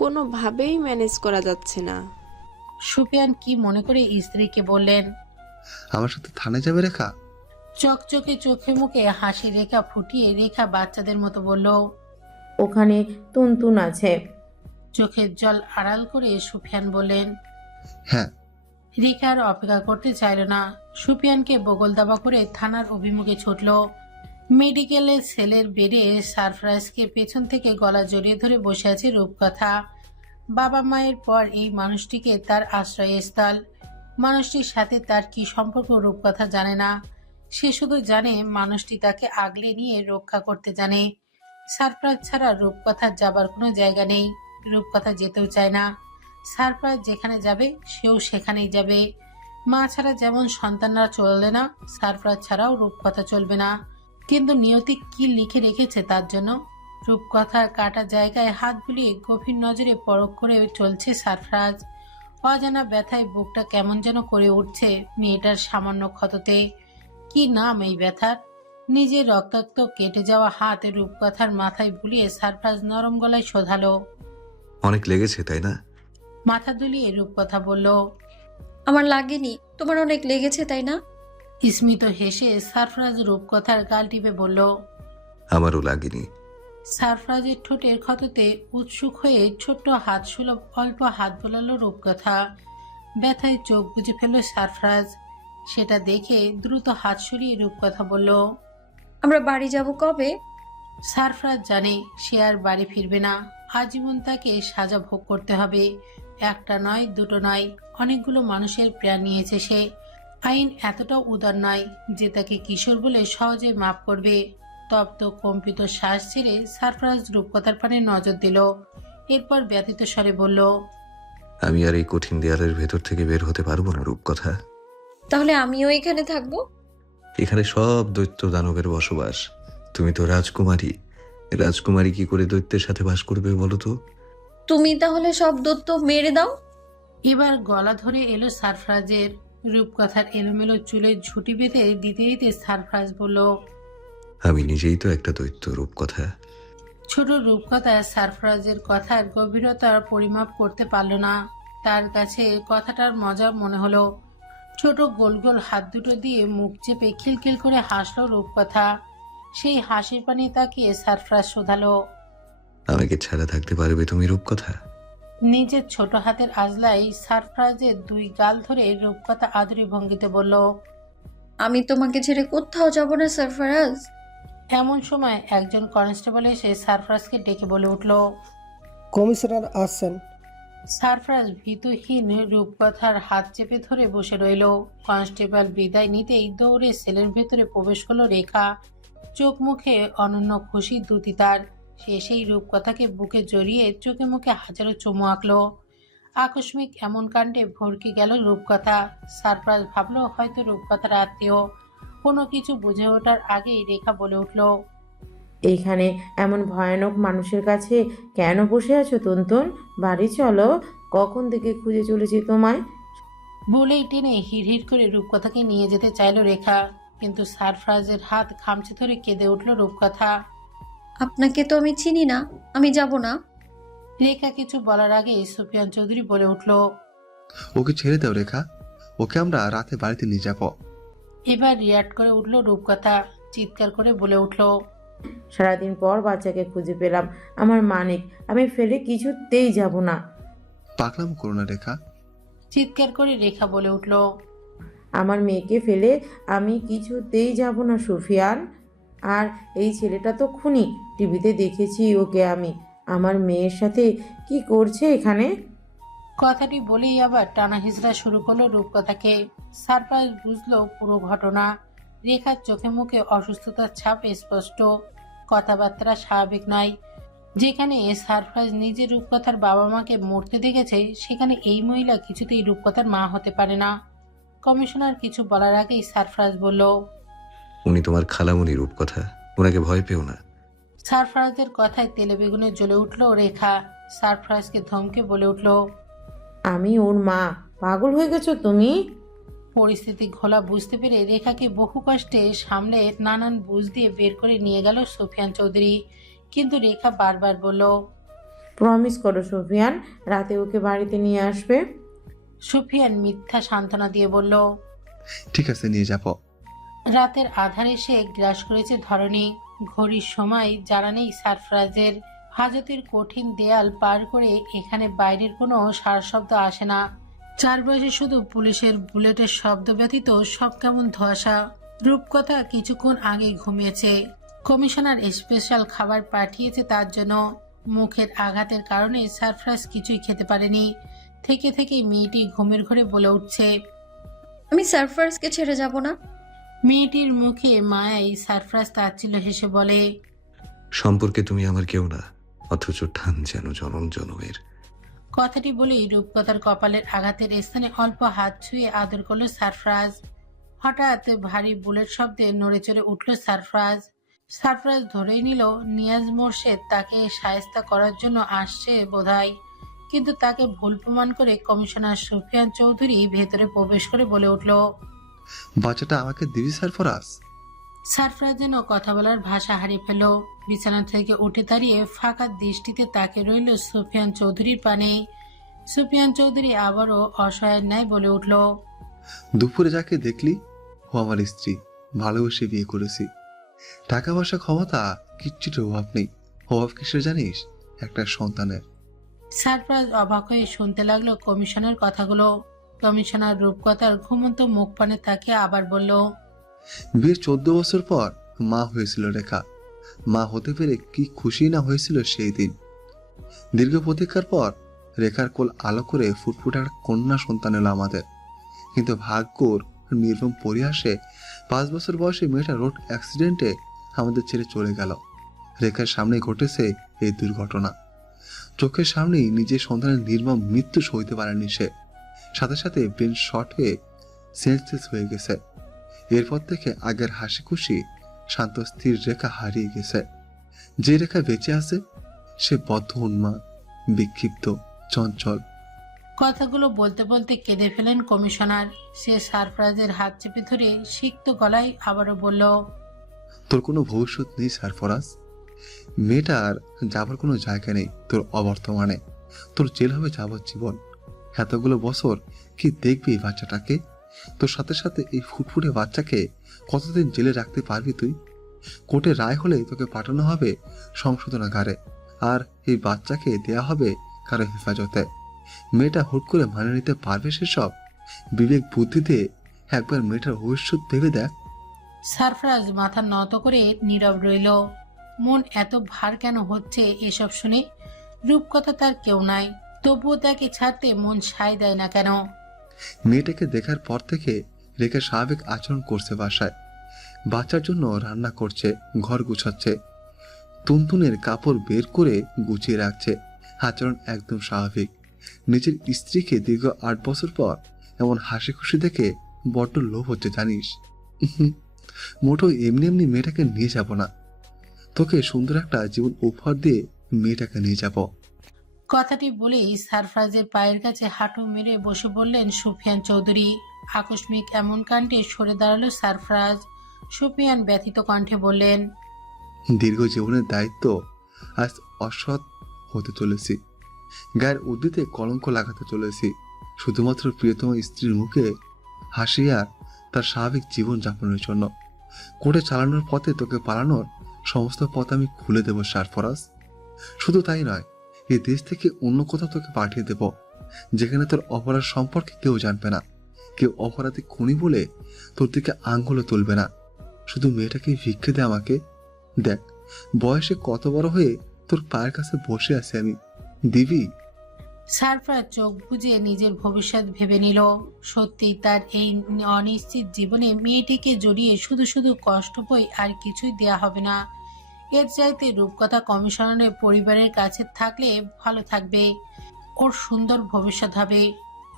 কোনোভাবেই ম্যানেজ করা যাচ্ছে না। সুফিয়ান কি মনে করে স্ত্রীকে বললেন। আমার সাথে থানায় যাবে রেখা? চকচকে চোখে মুখে হাসি রেখা ফুটিয়ে রেখা বাচ্চাদের মতো বলল। ওখানে তুনতুন আছে। চোখের জল আড়াল করে সুফিয়ান বললেন। হ্যাঁ। রেখা আর অপেক্ষা করতে চাইল না, সুফিয়ানকে বগল দাবা করে থানার অভিমুখে ছুটল। মেডিকেলের সেলের বেডে সারফরাজকে পেছন থেকে গলা জড়িয়ে ধরে বসে আছে রূপকথা। বাবা মায়ের পর এই মানুষটিকে তার আশ্রয়স্থল। মানুষটির সাথে তার কি সম্পর্ক রূপকথা জানে না। সে শুধু জানে মানুষটি তাকে আগলে নিয়ে রক্ষা করতে জানে। সারফরাজ ছাড়া রূপকথার যাবার কোনো জায়গা নেই। রূপকথা যেতেও চায় না। সারফরাজ যেখানে যাবে সেও সেখানেই যাবে। মা ছাড়া যেমন সন্তানরা চলবে না, সারফরাজ ছাড়াও রূপকথা চলবে না। কিন্তু নিয়তি কি লিখে রেখেছে তার জন্য? রূপকথার কাটা জায়গায় হাত বুলিয়ে গভীর নজরে পরখ করে চলছে সারফরাজ। অজানা ব্যথায় বুকটা কেমন যেন করে উঠছে মেয়েটার সামান্য ক্ষততে। কি নাম এই ব্যথার? নিজের রক্তাক্ত কেটে যাওয়া হাত রূপকথার মাথায় বুলিয়ে সারফরাজ নরম গলায় শোধালো। অনেক লেগেছে তাই না? মাথা দুলিয়ে রূপকথা বলল। আমার লাগেনি, তোমার অনেক লেগেছে তাই না? স্মিত হেসে সারফরাজ রূপকথার গাল টিপে বলল। আমারও লাগেনি। সারফরাজের ঠোঁটের ক্ষততে উৎসুক হয়ে ছোট্ট হাত সুলভ অল্প হাত বোলালো রূপকথা। ব্যথায় চোখ বুজে ফেলল সারফরাজ। সেটা দেখে দ্রুত হাত সরিয়ে রূপকথা বলল। আমরা বাড়ি যাব কবে? সারফরাজ জানে সে আর বাড়ি ফিরবে না। আজীবন তাকে সাজা ভোগ করতে হবে। একটা নয়, দুটো নয়, অনেকগুলো মানুষের প্রাণ নিয়েছে সে। আইন এতটাও উদার নয় যে তাকে কিশোর বলে সহজে মাফ করবে। তপ্ত কম্পিত শ্বাস ছেড়ে সারফরাজ রূপকথার পানে নজর দিল। এরপর ব্যথিত স্বরে বলল। আমি আর এই কঠিন দেয়ালের ভেতর থেকে বের হতে পারবো না রূপকথা। তাহলে আমিও এখানে থাকবো? এখানে সব দৈত্য দানবের বসবাস। তুমি তো রাজকুমারী। রাজকুমারী কি করে দৈত্যের সাথে বাস করবে বলো তো? তুমি তাহলে সব দত্ত মেরে দাও। এবার গলা ধরে এলো সারফরাজের। রূপকথার এলোমেলো চুলে ঝুঁটি বেঁধে দিতে দিতে সারফরাজ বলল। আমি নিজেই তো একটা দৈত্য রূপকথা। ছোট রূপকথা সারফরাজের কথার গভীরতার পরিমাপ করতে পারল না। তার কাছে কথাটার মজা মনে হলো। ছোট গোল গোল হাত দুটো দিয়ে মুখ চেপে খিলখিল করে হাসলো রূপকথা। সেই হাসির পানি তাকিয়ে সারফরাজ শোধালো। আমাকে ছাড়া থাকতে পারবে তুমি রূপকথা? নিজের ছোট হাতের আজলাই সারফরাজের দুই গাল ধরে রূপকথা আদুরি ভঙ্গিতে বলল। আমি তোমাকে ছেড়ে কোথাও যাব না সারফরাজ। এমন সময় একজন কনস্টেবল এসে সারফরাজকে ডেকে বলে উঠল। কমিশনার আসছেন। সারফরাজ ভীতহীন রূপকথার হাত চেপে ধরে বসে রইল। কনস্টেবল বিদায় নিতেই দৌড়ে সেলের ভেতরে প্রবেশ করলো রেখা। চোখ মুখে অনন্য খুশি দ্যুতি তার। সে সেই রূপকথাকে বুকে জড়িয়ে চোখে মুখে হাজারো চুমু আঁকলো। আকস্মিক এমন কাণ্ডে ভরকে গেল রূপকথা। সারফরাজ ভাবলো হয়তো রূপকথার আত্মীয়। কোনো কিছু বুঝে ওঠার আগেই রেখা বলে উঠল। এইখানে এমন ভয়ানক মানুষের কাছে কেন বসে আছো তুনতুন? বাড়ি চলো, কখন থেকে খুঁজে চলেছি তোমায়। বলেই টেনে হিড়হিড় করে রূপকথাকে নিয়ে যেতে চাইল রেখা। কিন্তু সারফরাজের হাত খামচে ধরে কেঁদে উঠল রূপকথা। আপনাকে তো আমি চিনি না, আমি যাব না। রেখা কিছু বলার আগে সুফিয়ান চৌধুরী বলে উঠল। ওকে ছেড়ে দাও রেখা, ওকে আমরা রাতে বাড়িতে নিয়ে যাব। এবার রিয়াক্ট করে উঠল রূপকথা। চিৎকার করে বলে উঠল। সারাদিন পর বাচ্চাকে খুঁজে পেলাম, আমার মানিক, আমি ফেলে কিছুতেই যাব না। পাগলাম করো না রেখা। চিৎকার করে রেখা বলে উঠল। আমার মেয়েকে ফেলে আমি কিছুতেই যাব না সুফিয়ান। আর এই ছেলেটা তো খুনি, টিভিতে দেখেছি ওকে আমি। আমার মেয়ের সাথে কি করছে এখানে? কথাটি বলেই আবার টানা হিজড়া শুরু করলো রূপকথাকে। সারপ্রাইজ বুঝলো পুরো ঘটনা। রেখার চোখে মুখে অসুস্থতার ছাপ স্পষ্ট। কথাবার্তা স্বাভাবিক নয়। যেখানে সারপ্রাইজ নিজের রূপকথার বাবা মাকে মরতে দেখেছে, সেখানে এই মহিলা কিছুতেই রূপকথার মা হতে পারে না। কমিশনার কিছু বলার আগেই সারপ্রাইজ বলল। উনি তোমার খালামুনি রূপকথা, ওনাকে ভয় পেও না। সারপ্রাইজের কথায় তেলে বেগুনে জ্বলে উঠল রেখা। সারপ্রাইজকে ধমকে বলে উঠল। আমি ওর মা, পাগল হয়ে গেছো তুমি? পরিস্থিতি ঘোলা বুঝতে পেরে রেখাকে বহু কষ্টে সামলে নানান বুঝ দিয়ে বের করে নিয়ে গেল সুফিয়ান চৌধুরী। কিন্তু রেখা বারবার বলল। প্রমিস করো সুফিয়ান, রাতে ওকে বাড়িতে নিয়ে আসবে। সুফিয়ান মিথ্যা সান্ত্বনা দিয়ে বলল। ঠিক আছে, নিয়ে যাব। রাতের আধারে সে গ্রাস করেছে ধরনী। ঘড়ির সময় জানা নেই সারফরাজের। হাজতের কঠিন দেয়াল পার করে এখানে বাইরের কোনো সারশব্দ আসে না। চারপাশে শুধু পুলিশের বুলেটের শব্দ ব্যতীত সব কেমন ধোঁয়াশা। রূপকথা কিছুক্ষণ আগেই ঘুমিয়েছে। কমিশনার স্পেশাল খাবার পাঠিয়েছে তার জন্য। মুখের আঘাতের কারণে সারফরাজ কিছুই খেতে পারেনি। থেকে থেকে মেয়েটি ঘুমের ঘরে বলে উঠছে। আমি সারফরাজকে ছেড়ে যাব না। মেয়েটির মুখে মায়াই সারফরাজ তাচ্ছিল্য হেসে বলে। সম্পর্কে তুমি আমার কেউ না, অথচ ঠান যেন জনম জনমের। কথাটি বলেই রূপকথার কপালের আঘাতের স্থানে অল্প হাত ছুঁয়ে আদর করলো সারফরাজ। হঠাৎ ভারী বুলেট শব্দে নড়ে চড়ে উঠল সারফরাজ। সারফরাজ ধরেই নিল নিয়াজ মোর্শেদ তাকে শায়েস্তা করার জন্য আসছে বোধহয়, কিন্তু তাকে ভুল প্রমাণ করে কমিশনার সুফিয়ান চৌধুরী ভেতরে প্রবেশ করে বলে উঠল। বাচ্চাটা আমাকে দিবি সারফরাজ? সারফরাজ যেন কথা বলার ভাষা হারিয়ে ফেল। বিছানা থেকে উঠে দাঁড়িয়ে ফাঁকা দৃষ্টিতে তাকে রইল সুফিয়ান চৌধুরীর পানে। সুফিয়ান চৌধুরী আবারও অসহায়ের ন্যায় বলে উঠল। দুপুরে যাকে দেখলি ও আমার স্ত্রী, ভালোবেসে বিয়ে করেছি। টাকা পয়সা ক্ষমতা কিচ্ছুট অভাব নেই। অভাব কিসের জানিস? একটা সন্তানের। সারফরাজ অবাক হয়ে শুনতে লাগলো কমিশনের কথাগুলো। কমিশনার রূপকথার ঘুমন্ত মুখ পানে তাকে আবার বলল। বিয়ের 14 বছর পর মা হয়েছিল রেখা। মা হতে পেরে কি খুশি না হয়েছিল সেই দিন। দীর্ঘ প্রতীক্ষার পর রেখার কোল আলো করে ফুটফুটে একটা কন্যা সন্তান এলো আমাদের। কিন্তু ভাগ্যর নির্মম পরিহাসে 5 বছর বয়সে মেয়েটা রোড অ্যাক্সিডেন্টে আমাদের ছেড়ে চলে গেল। রেখার সামনে ঘটেছে এই দুর্ঘটনা। চোখের সামনেই নিজের সন্তানের নির্মম মৃত্যু সইতে পারেনি সে। সাথে সাথে ব্রেন শর্ট হয়ে সেন্সলেস হয়ে গেছে। এরপর থেকে আগের হাসি খুশি শান্ত স্থির রেখা হারিয়ে গেছে। যে রেখা বেঁচে আছে সে বদ্ধ উন্মাদ, বিক্ষিপ্ত, চঞ্চল। কথাগুলো বলতে বলতে কেঁদে ফেলেন কমিশনার। সে সারফরাজের হাত চেপে ধরে সিক্ত গলায় আবারও বলল। তোর কোনো ভবিষ্যৎ নেই সারফরাজ। মেয়েটার যাবার কোনো জায়গা নেই তোর অবর্তমানে। তোর জেল হবে যাবজ্জীবন। এতগুলো বছর কি দেখবি এই বাচ্চাটাকে? তোর সাথে সাথে এই ফুটফুটে বাচ্চাকে কতদিন জেলে রাখতে পারবি তুই? কোর্টে রায় হলে তোকে পাঠানো হবে সংশোধনাগারে, আর এই বাচ্চাকে দেয়া হবে কারো হেফাজতে। মেয়েটা হুট করে মানে নিতে পারবে সেসব? বিবেক বুদ্ধিতে একবার মেয়েটার ভবিষ্যৎ ভেবে দেখ। সারফরাজ মাথা নত করে নীরব রইল। মন এত ভার কেন হচ্ছে এসব শুনে? রূপকথা তার কেউ নাই, তবুও তাকে ছাড়তে মন সায় দেয় না কেন? মেয়েটাকে দেখার পর থেকে রেখা স্বাভাবিক আচরণ করছে বাসায়। বাচ্চার জন্য রান্না করছে, ঘর গুছাচ্ছে, তুনতুনের কাপড় বের করে গুছিয়ে রাখছে। আচরণ একদম স্বাভাবিক। নিজের স্ত্রীকে দীর্ঘ 8 বছর পর এমন হাসি খুশি দেখে বড্ড লোভ হচ্ছে জানিস। মোটো এমনি এমনি মেয়েটাকে নিয়ে যাব না। তোকে সুন্দর একটা জীবন উপহার দিয়ে মেয়েটাকে নিয়ে যাব। কথাটি বলেই সারফরাজের পায়ের কাছে হাঁটু মেরে বসে বললেন সুফিয়ান চৌধুরী। আকস্মিক এমন কাণ্ডে সরে দাঁড়ালো সারফরাজ। সুফিয়ান ব্যথিত কণ্ঠে বললেন। দীর্ঘ জীবনের দায়িত্ব আজ অসৎ হতে চলেছি। গায়ের উদ্ভিদে কলঙ্ক লাগাতে চলেছি শুধুমাত্র প্রিয়তম স্ত্রীর মুখে হাসি আর তার স্বাভাবিক জীবন যাপনের জন্য। কোর্টে চালানোর পথে তোকে পালানোর সমস্ত পথ আমি খুলে দেব সারফরাজ। শুধু তাই নয়, এই দেশ থেকে অন্য কোথাও তোকে পাঠিয়ে দেব, যেখানে তোর অপরাধ সম্পর্কে কেউ জানবে না। কেউ অপরাধী খুনি বলে তোর দিকে আঙ্গুলও তুলবে না। শুধু মেয়েটাকে ভিক্ষে দে আমাকে। দেখ বয়সে কত বড় হয়ে তোর পায়ের কাছে বসে আছি আমি, দিবি? সারফরাজ চোখ বুজে নিজের ভবিষ্যৎ ভেবে নিল। সত্যি তার এই অনিশ্চিত জীবনে মেয়েটিকে জড়িয়ে শুধু শুধু কষ্ট বই আর কিছুই দেয়া হবে না। এর চাইতে রূপকথা কমিশনারের পরিবারের কাছে থাকলে ভালো থাকবে, ওর সুন্দর ভবিষ্যৎ হবে।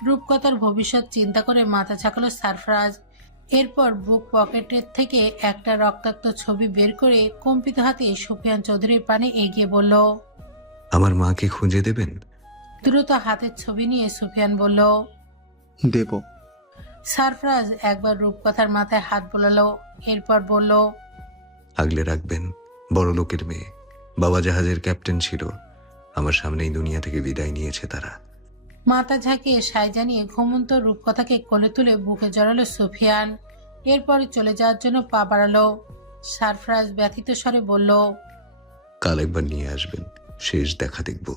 রূপকথার ভবিষ্যৎ চিন্তা করে মাথা ঝাঁকালো সারফরাজ। এরপর বুক পকেটের থেকে একটা রক্তাক্ত ছবি বের করে কম্পিত হাতে সুফিয়ান চৌধুরীর পানে এগিয়ে বলল। আমার মাকে খুঁজে দেবেন? দ্রুত হাতের ছবি নিয়ে সুফিয়ান বলল। দেব। সারফরাজ একবার রূপকথার মাথায় হাত বোলালো, এরপর বলল। আগলে রাখবেন, বড় লোকের মেয়ে, বাবা জাহাজের ক্যাপ্টেন ছিল, আমার সামনেই দুনিয়া থেকে বিদায় নিয়েছে তারা। মাথা ঝাঁকিয়ে সায় জানিয়ে ঘুমন্ত রূপকথাকে কোলে তুলে বুকে জড়ালো সুফিয়ান। এরপর চলে যাওয়ার জন্য পা বাড়ালো। সারফরাজ ব্যথিত স্বরে বলল। কাল একবার নিয়ে আসবেন, শেষ দেখা দেখব।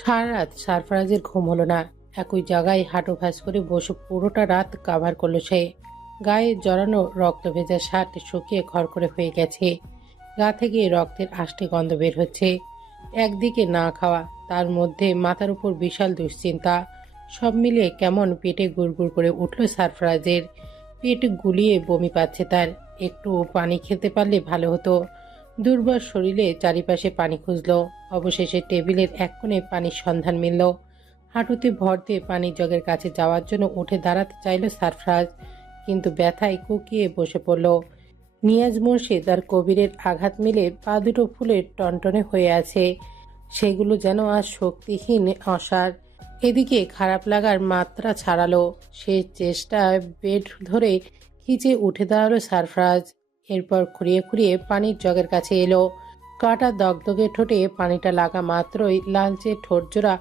সারা রাত সারফরাজের ঘুম হলো না। একই জায়গায় হাঁটু ভাঁজ করে বসে পুরোটা রাত কাভার করলো সে। গায়ে জড়ানো রক্ত ভেজা শার্ট শুকিয়ে খড়খড়ে হয়ে গেছে। গা থেকে রক্তের আষ্টে গন্ধ বের হচ্ছে। একদিকে না খাওয়া, তার মধ্যে মাথার উপর বিশাল দুশ্চিন্তা, সব মিলিয়ে কেমন পেটে গুড়গুড় করে উঠল সারফরাজের। পেট গুলিয়ে বমি পাচ্ছে তার। একটু পানি খেতে পারলে ভালো হতো। দুর্বল শরীরে চারিপাশে পানি খুঁজল। অবশেষে টেবিলের এক কোণে পানির সন্ধান মিলল। হাঁটুতে ভর দিয়ে পানির জগের কাছে যাওয়ার জন্য উঠে দাঁড়াতে চাইল সারফরাজ, কিন্তু ব্যথায় কুকিয়ে বসে পড়ল। নিয়াজ মুর্শিদ আর কবিরের আঘাত মিলে পা দুটো ফুলের টনটনে হয়ে আছে, সেগুলো যেন আজ শক্তিহীন অসার। এদিকে খারাপ লাগার মাত্রা ছাড়ালো, সে চেষ্টায় বেড ধরে খিচে উঠে দাঁড়ালো সারফরাজ। এরপর খুঁড়িয়ে খুঁড়িয়ে পানির জগের কাছে এলো। কাটা দগদগে ঠোঁটে পানিটা লাগা মাত্রই লালচে ঠোঁটজোড়া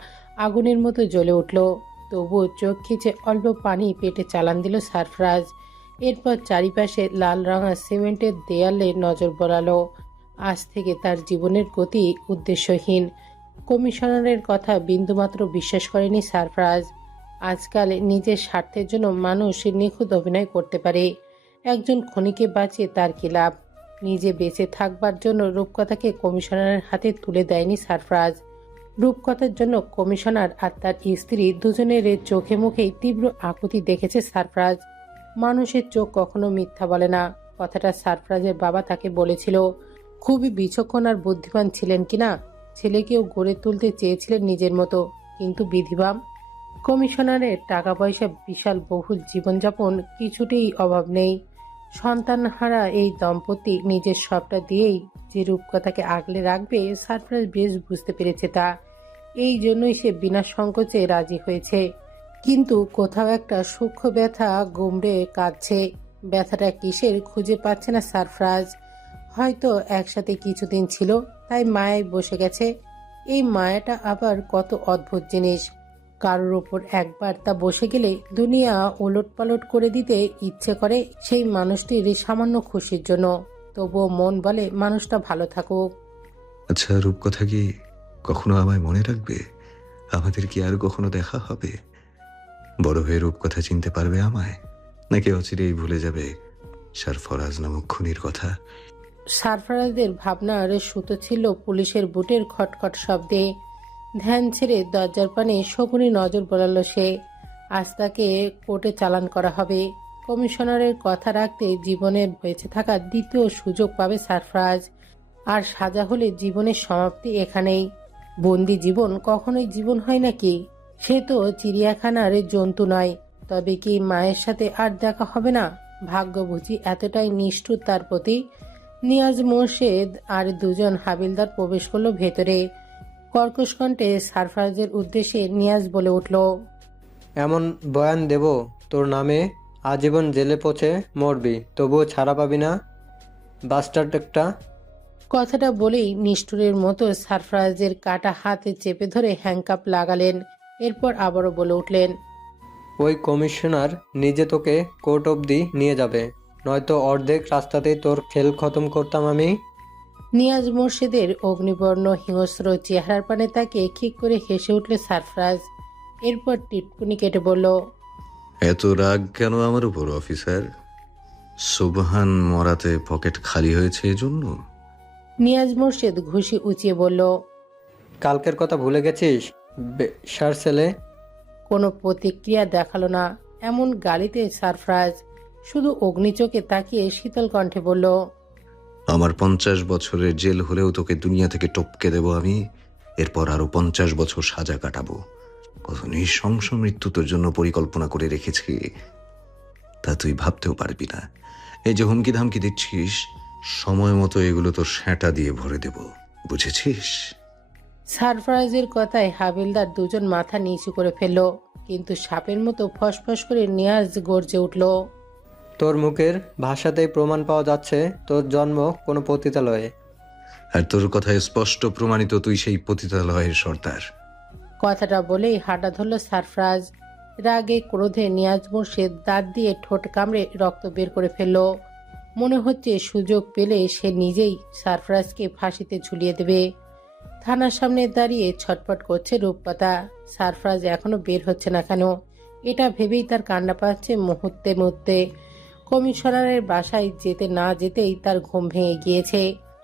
আগুনের মতো জ্বলে উঠল। তবুও চোখ খিচে অল্প পানি পেটে চালান দিল সারফরাজ। এরপর চারিপাশে লাল রঙা সিমেন্টের দেয়ালে নজর বলালো। আজ থেকে তার জীবনের গতি উদ্দেশ্যহীন। কমিশনারের কথা বিন্দুমাত্র বিশ্বাস করেনি সারফরাজ। আজকাল নিজের স্বার্থের জন্য মানুষ নিখুঁত অভিনয় করতে পারে। একজন খনিকে বাঁচিয়ে তার কি লাভ? নিজে বেঁচে থাকবার জন্য রূপকথাকে কমিশনারের হাতে তুলে দেয়নি সারফরাজ। রূপকথার জন্য কমিশনার আর তার স্ত্রী দুজনের চোখে মুখেই তীব্র আকুতি দেখেছে সারফরাজ। মানুষের চোখ কখনো মিথ্যা বলে না, কথাটা সারফরাজের বাবা তাকে বলেছিল। খুবই বিচক্ষণ আর বুদ্ধিমান ছিলেন কিনা, ছেলেকেও গড়ে তুলতে চেয়েছিলেন নিজের মতো, কিন্তু বিধিবাম। কমিশনারের টাকা পয়সা, বিশাল বহুল জীবনযাপন, কিছুতেই অভাব নেই। সন্তানহারা এই দম্পতি নিজের সবটা দিয়েই যে রূপকথাকে আগলে রাখবে, সারফরাজ বেশ বুঝতে পেরেছে তা। এই জন্যই সে বিনা সংকোচে রাজি হয়েছে। কিন্তু কোথাও একটা সূক্ষ্ম ব্যথা গুমড়ে কাঁদছে। ব্যথাটা কিসের খুঁজে পাচ্ছে না সারফরাজ। হয়তো একসাথে কিছুদিন ছিল, তাই মায়ায় বসে গেছে। এই মায়াটা আবার কত অদ্ভুত জিনিস। কারোর ওপর একবার তা বসে গেলে দুনিয়া ওলটপালট করে দিতে ইচ্ছে করে সেই মানুষটির সামান্য খুশির জন্য। তবুও মন বলে মানুষটা ভালো থাকুক। আচ্ছা, রূপকথা কি কখনো আমায় মনে রাখবে? আমাদের কি আর কখনো দেখা হবে? বড় হয়ে রূপকথা চিনতে পারবে আমায়, নাকি অচিরেই ভুলে যাবে সারফরাজ নামক খুনির কথা? সারফরাজের ভাবনার সুতো ছিল পুলিশের বুটের খটখট শব্দে। ধ্যান ছেড়ে দরজার পানে শকুনি নজর বোলালো সে। আজ তাকে কোর্টে চালান করা হবে। কমিশনারের কথা রাখতে জীবনে বেঁচে থাকার দ্বিতীয় সুযোগ পাবে সারফরাজ। আর সাজা হলে জীবনের সমাপ্তি এখানেই। বন্দি জীবন কখনোই জীবন হয় নাকি? সে তো চিড়িয়াখানার জন্তু নয়। তবে কি মায়ের সাথে আর দেখা হবে না? ভাগ্য বুঝি এতটাই নিষ্ঠুর তার প্রতি। নিয়াজ মোর্শেদ আর দুজন হাবিলদার প্রবেশ করলো ভেতরে। কর্কশ কণ্ঠে সারফরাজের উদ্দেশ্যে নিয়াজ বলে উঠল, এমন বয়ান দেব তোর নামে, আজীবন জেলে পচে মরবি, তবুও ছাড়া পাবি না, বাস্টার্ড একটা। কথাটা বলেই নিষ্ঠুরের মতো সারফরাজের কাটা হাতে চেপে ধরে হ্যাংকাপ লাগালেন। এরপর আবারও বলে উঠলেন, ওই কমিশনার নিজে তোকে কোর্ট অবধি নিয়ে যাবে, নয়তো অর্ধেক রাস্তাতেই তোর খেল খতম করতাম আমি। নিয়াজ মোর্শেদের অগ্নিবর্ণ হিংস্র চেহারার পানে তাকে খিক করে হেসে উঠল সারফরাজ। এরপর টিটকুনি কেটে বলল, এত রাগ কেন আমার উপর অফিসার? সুবহান মরাতে পকেট খালি হয়েছে এজন্য? নিয়াজ মোর্শেদ ঘুষি উঁচিয়ে বলল, কালকের কথা ভুলে গেছিস সার ছেলে? কোনো প্রতিক্রিয়া দেখালো না। এমন গালিতে সারফরাজ শুধু অগ্নিচোখে তাকিয়ে শীতল কণ্ঠে বলল, আমার 50 বছরের জেল হলেও তোকে দুনিয়া থেকে টপকে দেব আমি। এরপর আরো 50 বছর সাজা কাটাবো। কত নৃশংস মৃত্যু তোর জন্য পরিকল্পনা করে রেখেছি, তা তুই ভাবতেও পারবি না। এই যে হুমকি ধামকি দিচ্ছিস, সময় মতো এগুলো তোর সেঁটা দিয়ে ভরে দেব, বুঝেছিস? সারফরাজের কথায় হাবিলদার দুজন মাথা নিচু করে ফেলল, কিন্তু সাপের মতো ফসফস করে নিয়াজ গর্জে উঠল, তোর মুখের ভাষাতেই প্রমাণ পাওয়া যাচ্ছে তোর জন্ম কোনো পতিতালয়ে। আর তোর কথায় স্পষ্ট প্রমাণিত তুই সেই পতিতালয়ের সর্দার। কথাটা বলেই হাঁটা ধরল সারফরাজ। রাগে ক্রোধে নিয়াজ মোর্শেদ দাঁত দিয়ে ঠোঁট কামড়ে রক্ত বের করে ফেলল। মনে হচ্ছে সুযোগ পেলে সে নিজেই সারফরাজকে ফাঁসিতে ঝুলিয়ে দেবে। থানার সামনে দাঁড়িয়ে ছটফট করছে রূপকথা। সারফরাজ এখনো বের হচ্ছে না কেন, এটা ভেবেই তার কান্না পাচ্ছে মুহূর্তে মুহূর্তে। কমিশনারের বাসায় যেতে না যেতেই তার ঘুম ভেঙে গিয়েছে।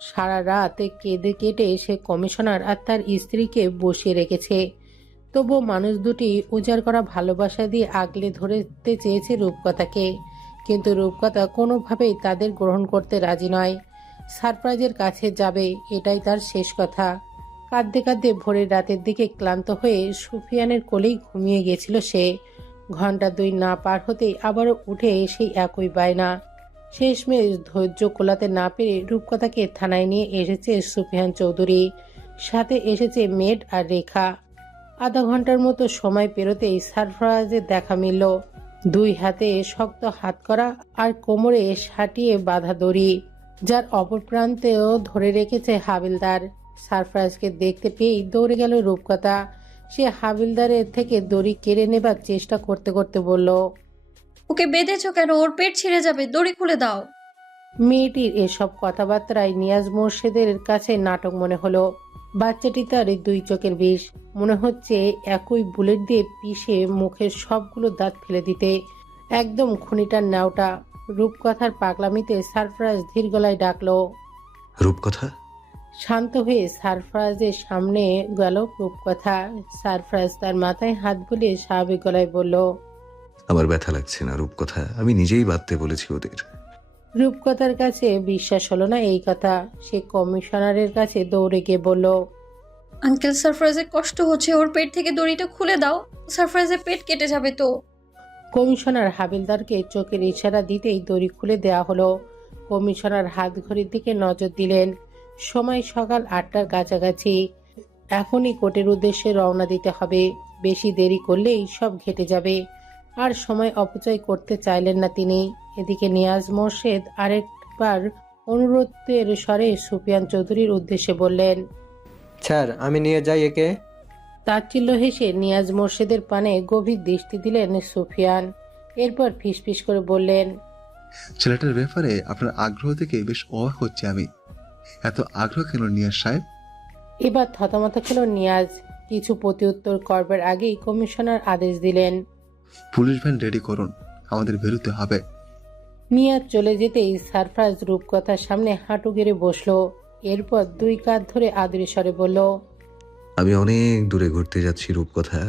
সারা রাত কেঁদে কেটে সে কমিশনার আর তার স্ত্রীকে বসিয়ে রেখেছে। তবুও মানুষ দুটি উজাড় করা ভালোবাসা দিয়ে আগলে ধরতে চেয়েছে রূপকথাকে, কিন্তু রূপকথা কোনোভাবেই তাদের গ্রহণ করতে রাজি নয়। সারপ্রাইজের কাছে যাবে, এটাই তার শেষ কথা। কাঁদতে কাঁদতে ভোরের রাতের দিকে ক্লান্ত হয়ে সুফিয়ানের কোলেই ঘুমিয়ে গেছিল সে। ঘন্টা 2 না পার হতেই আবারও উঠে সেই একই বায়না। শেষমেশ ধৈর্য কোলাতে না পেরে রূপকথাকে থানায় নিয়ে এসেছে সুফিয়ান চৌধুরী, সাথে এসেছে মেড আর রেখা। আধা ঘন্টার মতো সময় পেরোতেই সারফরাজের দেখা মিলল। 2 হাতে শক্ত হাত করা আর কোমরে সাটিয়ে বাঁধা দড়ি, যার অপর প্রান্তেও ধরে রেখেছে হাবিলদার। সারফরাজকে দেখতে পেয়েই দৌড়ে গেল রূপকথা। সে হাবিলদারের থেকে দড়ি কেড়ে নেবার চেষ্টা করতে করতে বলল, ওকে বেঁধেছো কেন? ওর পেট ছিঁড়ে যাবে, দড়ি খুলে দাও। মেয়েটির এসব কথাবার্তায় নিয়াজ মোর্শেদের কাছে নাটক মনে হলো। বাচ্চাটি তার 2 চোখের বিষ, মনে হচ্ছে একই বুলেট দিয়ে পিষে মুখের সবগুলো দাঁত ফেলে দিতে। একদম খুনিটার নাওটা। রূপকথার পাগলামিতে সারফরাজ ধীর গলায় ডাকলো। রূপকথা। শান্ত হয়ে সারফরাজের সামনে গেল রূপকথা। সারফরাজ তার মাথায় হাত বুলিয়ে স্বাভাবিক গলায় বলল, আমার ব্যথা লাগছে না রূপকথা, আমি নিজেই বাঁধতে বলেছি ওদের। রূপকথার কাছে বিশ্বাস হলো না এই কথা। সে কমিশনারের কাছে দৌড়ে গিয়ে বলল, আঙ্কেল, সারফরাজের কষ্ট হচ্ছে, ওর পেট থেকে দড়িটা খুলে দাও, সারফরাজের পেট কেটে যাবে তো। কমিশনার হাবিলদারকে চোখের ইশারা দিতেই দড়ি খুলে দেয়া হলো। কমিশনার হাত ঘড়ির দিকে নজর দিলেন। সময় সকাল 8টার কাছাকাছি। এখনই কোর্টের উদ্দেশ্যে রওনা দিতে হবে। বেশি দেরি করলেই সব ঘেটে যাবে। আর সময় অপচয় করতে চাইলেন না তিনি। এদিকে নিয়াজ মোর্শেদ আরেকবার অনুরোধের স্বরে সুফিয়ান চৌধুরীর উদ্দেশ্যে বললেন, স্যার আমি নিয়ে যাই একে। তাচ্ছিল্য হেসে নিয়াজ মোর্শেদের পানে গভীর দৃষ্টি দিলেন সুফিয়ান। এরপর ফিসফিস করে বললেন, ছেলেটার ব্যাপারে আপনার আগ্রহ থেকে বেশ অবাক হচ্ছে আমি। এত আগ্রহ কেন নিয়াজ সাহেব? এবার থতমত খেল নিয়াজ। কিছু প্রতিউত্তর করবার আগেই কমিশনার আদেশ দিলেন, পুলিশ ভ্যান রেডি করুন, আমাদের বেরোতে হবে। নিয়াজ চলে যেতেই সারফরাজ রূপকথার সামনে হাঁটু গেড়ে বসলো। এরপর 2 কাঁধ ধরে আদুরে স্বরে বলল, আমি অনেক দূরে ঘুরতে যাচ্ছি রূপকথা,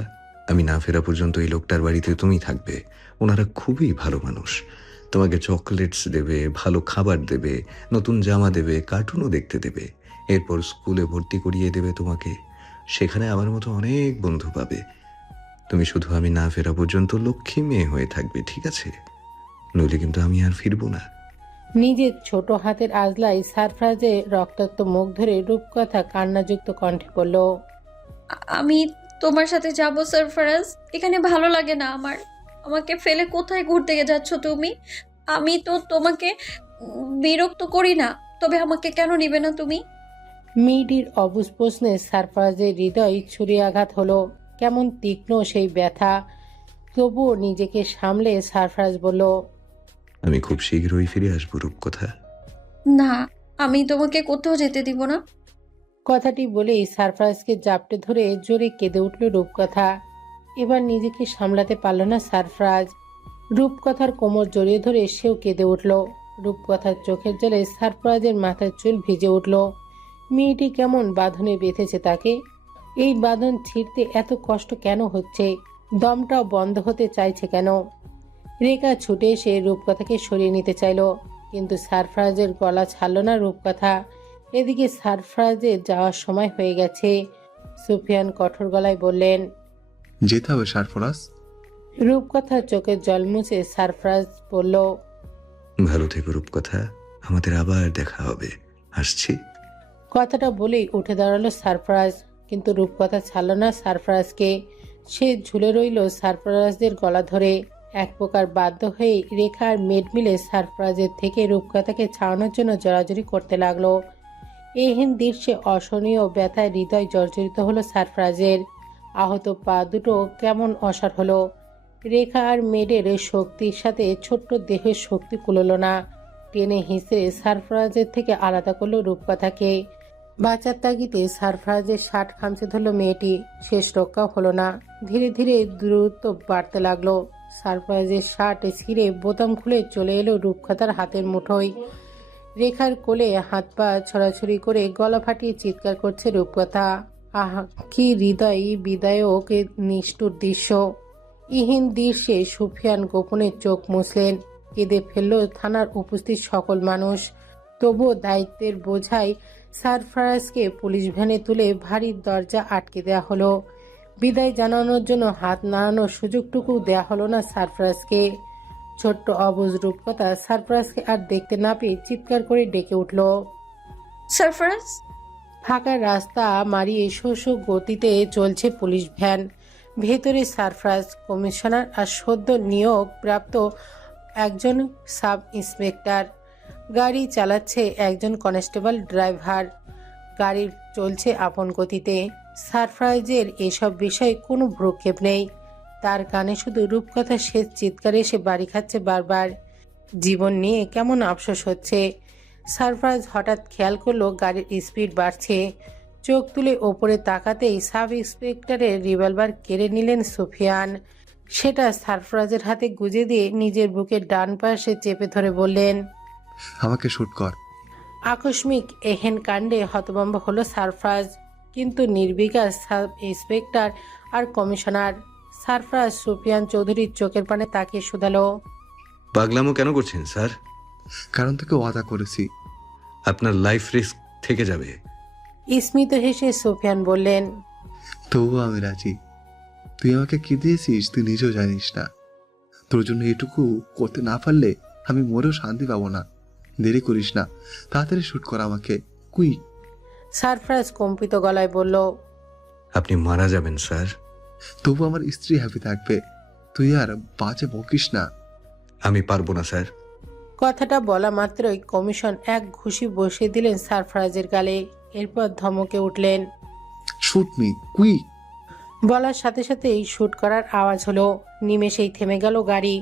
আমি না ফেরা পর্যন্ত এই লোকটার বাড়িতে তুমি থাকবে। ওনারা খুবই ভালো মানুষ, তোমাকে চকলেটস দেবে, ভালো খাবার দেবে, নতুন জামা দেবে, কার্টুনও দেখতে দেবে। এরপর স্কুলে ভর্তি করিয়ে দেবে তোমাকে। সেখানে আমার মতো অনেক বন্ধু পাবে। তুমি শুধু আমি না ফেরা পর্যন্ত লক্ষ্মী মেয়ে হয়ে থাকবে, ঠিক আছে? নইলে কিন্তু আমি আর ফিরবো না। নিজের ছোট হাতের আজলাই সারফরাজের রক্তাক্ত মুখ ধরে রূপকথা কান্নাযুক্ত কণ্ঠে বলল, আমি তোমার সাথে যাব সারফরাজ, এখানে ভালো লাগে না আমার। আমাকে ফেলে কোথায় ঘুরতে যাচ্ছ তুমি? আমি তো তোমাকে বিরক্ত করি না, তবে আমাকে কেন নিবে না তুমি? মেয়েটির অবুঝ প্রশ্নে সারফরাজের হৃদয় ছুরি আঘাত হলো। কেমন তীক্ষ্ণ সেই ব্যথা। তবুও নিজেকে সামলে সারফরাজ বলল, আমি খুব শীঘ্রই ফিরে আসবো রূপকথা। না, আমি তোমাকে কোথাও যেতে দিব না। কথাটি বলেই সারফরাজকে জাপটে ধরে জোরে কেঁদে উঠল রূপকথা। এবার নিজেকে সামলাতে পারল না সারফরাজ। রূপকথার কোমর জড়িয়ে ধরে সেও কেঁদে উঠল। রূপকথার চোখের জলে সারফরাজের মাথার চুল ভিজে উঠল। মেয়েটি কেমন বাঁধনে বেঁধেছে তাকে। এই বাঁধন ছিঁড়তে এত কষ্ট কেন হচ্ছে? দমটাও বন্ধ হতে চাইছে কেন? রেখা ছুটে এসে রূপকথাকে সরিয়ে নিতে চাইল, কিন্তু সারফরাজের গলা ছাড়ল না রূপকথা। এদিকে সারফরাজের যাওয়ার সময় হয়ে গেছে। সুফিয়ান কঠোর গলায় বললেন, যেতে হবে সারফরাজ। রূপকথার চোখের জল মুছে সারফরাজ বলল, ভালো থেকো রূপকথা, আমাদের আবার দেখা হবে, আসছি। কথাটা বলেই উঠে দাঁড়ালো সারফরাজ, কিন্তু রূপকথা ছাড়ল না সারফরাজকে। সে ঝুলে রইল সারফরাজদের গলা ধরে। এক প্রকার বাধ্য হয়ে রেখা আর মেড মিলে সারফরাজের থেকে রূপকথাকে ছাড়ানোর জন্য জড়াজড়ি করতে লাগলো। এহেন দৃশ্যে অসহনীয় ব্যথায় হৃদয় জর্জরিত হলো সারফরাজের। আহত পা দুটো কেমন অসাড় হলো। রেখা আর মেডের শক্তির সাথে ছোট্ট দেহের শক্তি কুলল না। টেনে হিঁচড়ে সারফরাজের থেকে আলাদা করলো রূপকথাকে। বাঁচার তাগিদে সারফরাজের শার্ট খামচে ধরল মেয়েটি। শেষ রক্ষাও হলো না। ধীরে ধীরে দ্রুত বাড়তে লাগলো। সারফরাজের শার্ট ছিঁড়ে বোতাম খুলে চলে এলো রূপকথার হাতের মুঠোয়। রেখার কোলে হাত পা ছড়াছড়ি করে গলা ফাটিয়ে চিৎকার করছে রূপকথা। আহা, কি হৃদয় বিদায়ক নিষ্ঠুর দৃশ্য। ইহীন দৃশ্যে সুফিয়ান গোপনে চোখ মুছলেন। কেঁদে ফেলল থানার উপস্থিত সকল মানুষ। তবুও দায়িত্বের বোঝায় সারফরাজকে পুলিশ ভ্যানে তুলে ভারীর দরজা আটকে দেওয়া হলো। বিদায় জানানোর জন্য হাত নাড়ানোর সুযোগটুকু দেয়া হলো না সারফরাজকে। ছোট্ট অবুজ রূপকথা সারফরাজকে আর দেখতে না পেয়ে চিৎকার করে ডেকে উঠল। সারফরাজ! ফাঁকা রাস্তা মারিয়ে শো শো গতিতে চলছে পুলিশ ভ্যান। ভেতরে সারফরাজ, কমিশনার আর সদ্য নিয়োগ প্রাপ্ত একজন সাব ইন্সপেক্টর। গাড়ি চালাচ্ছে একজন কনস্টেবল ড্রাইভার। গাড়ি চলছে আপন গতিতে। সারফরাজের এসব বিষয়ে কোনো ভ্রুক্ষেপ নেই। তার কানে শুধু রূপকথা শেষ চিৎকারে এসে বাড়ি খাচ্ছে বারবার। জীবন নিয়ে কেমন আফসোস হচ্ছে। সারফরাজ হঠাৎ খেয়াল করলো গাড়ির স্পিড বাড়ছে। চোখ তুলে ওপরে তাকাতেই সাব ইন্সপেক্টরের রিভলভার কেড়ে নিলেন সুফিয়ান। সেটা সারফরাজের হাতে গুজে দিয়ে নিজের বুকের ডান পাশে চেপে ধরে বললেন, আমাকে শুট কর। আকস্মিক এহেন কাণ্ডে হতভম্ব হলো সারফরাজ, কিন্তু নির্বিকার সাব ইন্সপেক্টর আর কমিশনার। সারফরাজ সুফিয়ান চৌধুরীর চোখের পানে তাকিয়ে শুধালো, পাগলামো কেন করছেন স্যার? কারণ তোকে ওয়াদা করেছি। আপনার লাইফ রিস্ক থেকে যাবে। স্মিত হেসে সুফিয়ান বললেন, তবুও আমি রাজি। তুই আমাকে কি দিয়েছিস তুই নিজেও জানিস না। তোর জন্য এটুকু করতে না পারলে আমি মরেও শান্তি পাবো না। দেরি করিস না, তাড়াতাড়ি শুট কর আমাকে, কুইক। সারফরাজ কম্পিত গলায় বলল, আপনি মারা যাবেন স্যার। তবু আমার স্ত্রী হ্যাপি থাকবে। তুই আর বাজে বকিস না। আমি পারবো না স্যার। কথাটা বলা মাত্রই কমিশন এক ঘুষি বসিয়ে দিলেন সারফরাজের গালে। এরপর ধমকে উঠলেন, শুট মি, কুইক। বলার সাথে সাথেই শুট করার আওয়াজ হলো। নিমেষেই থেমে গেল গাড়ি।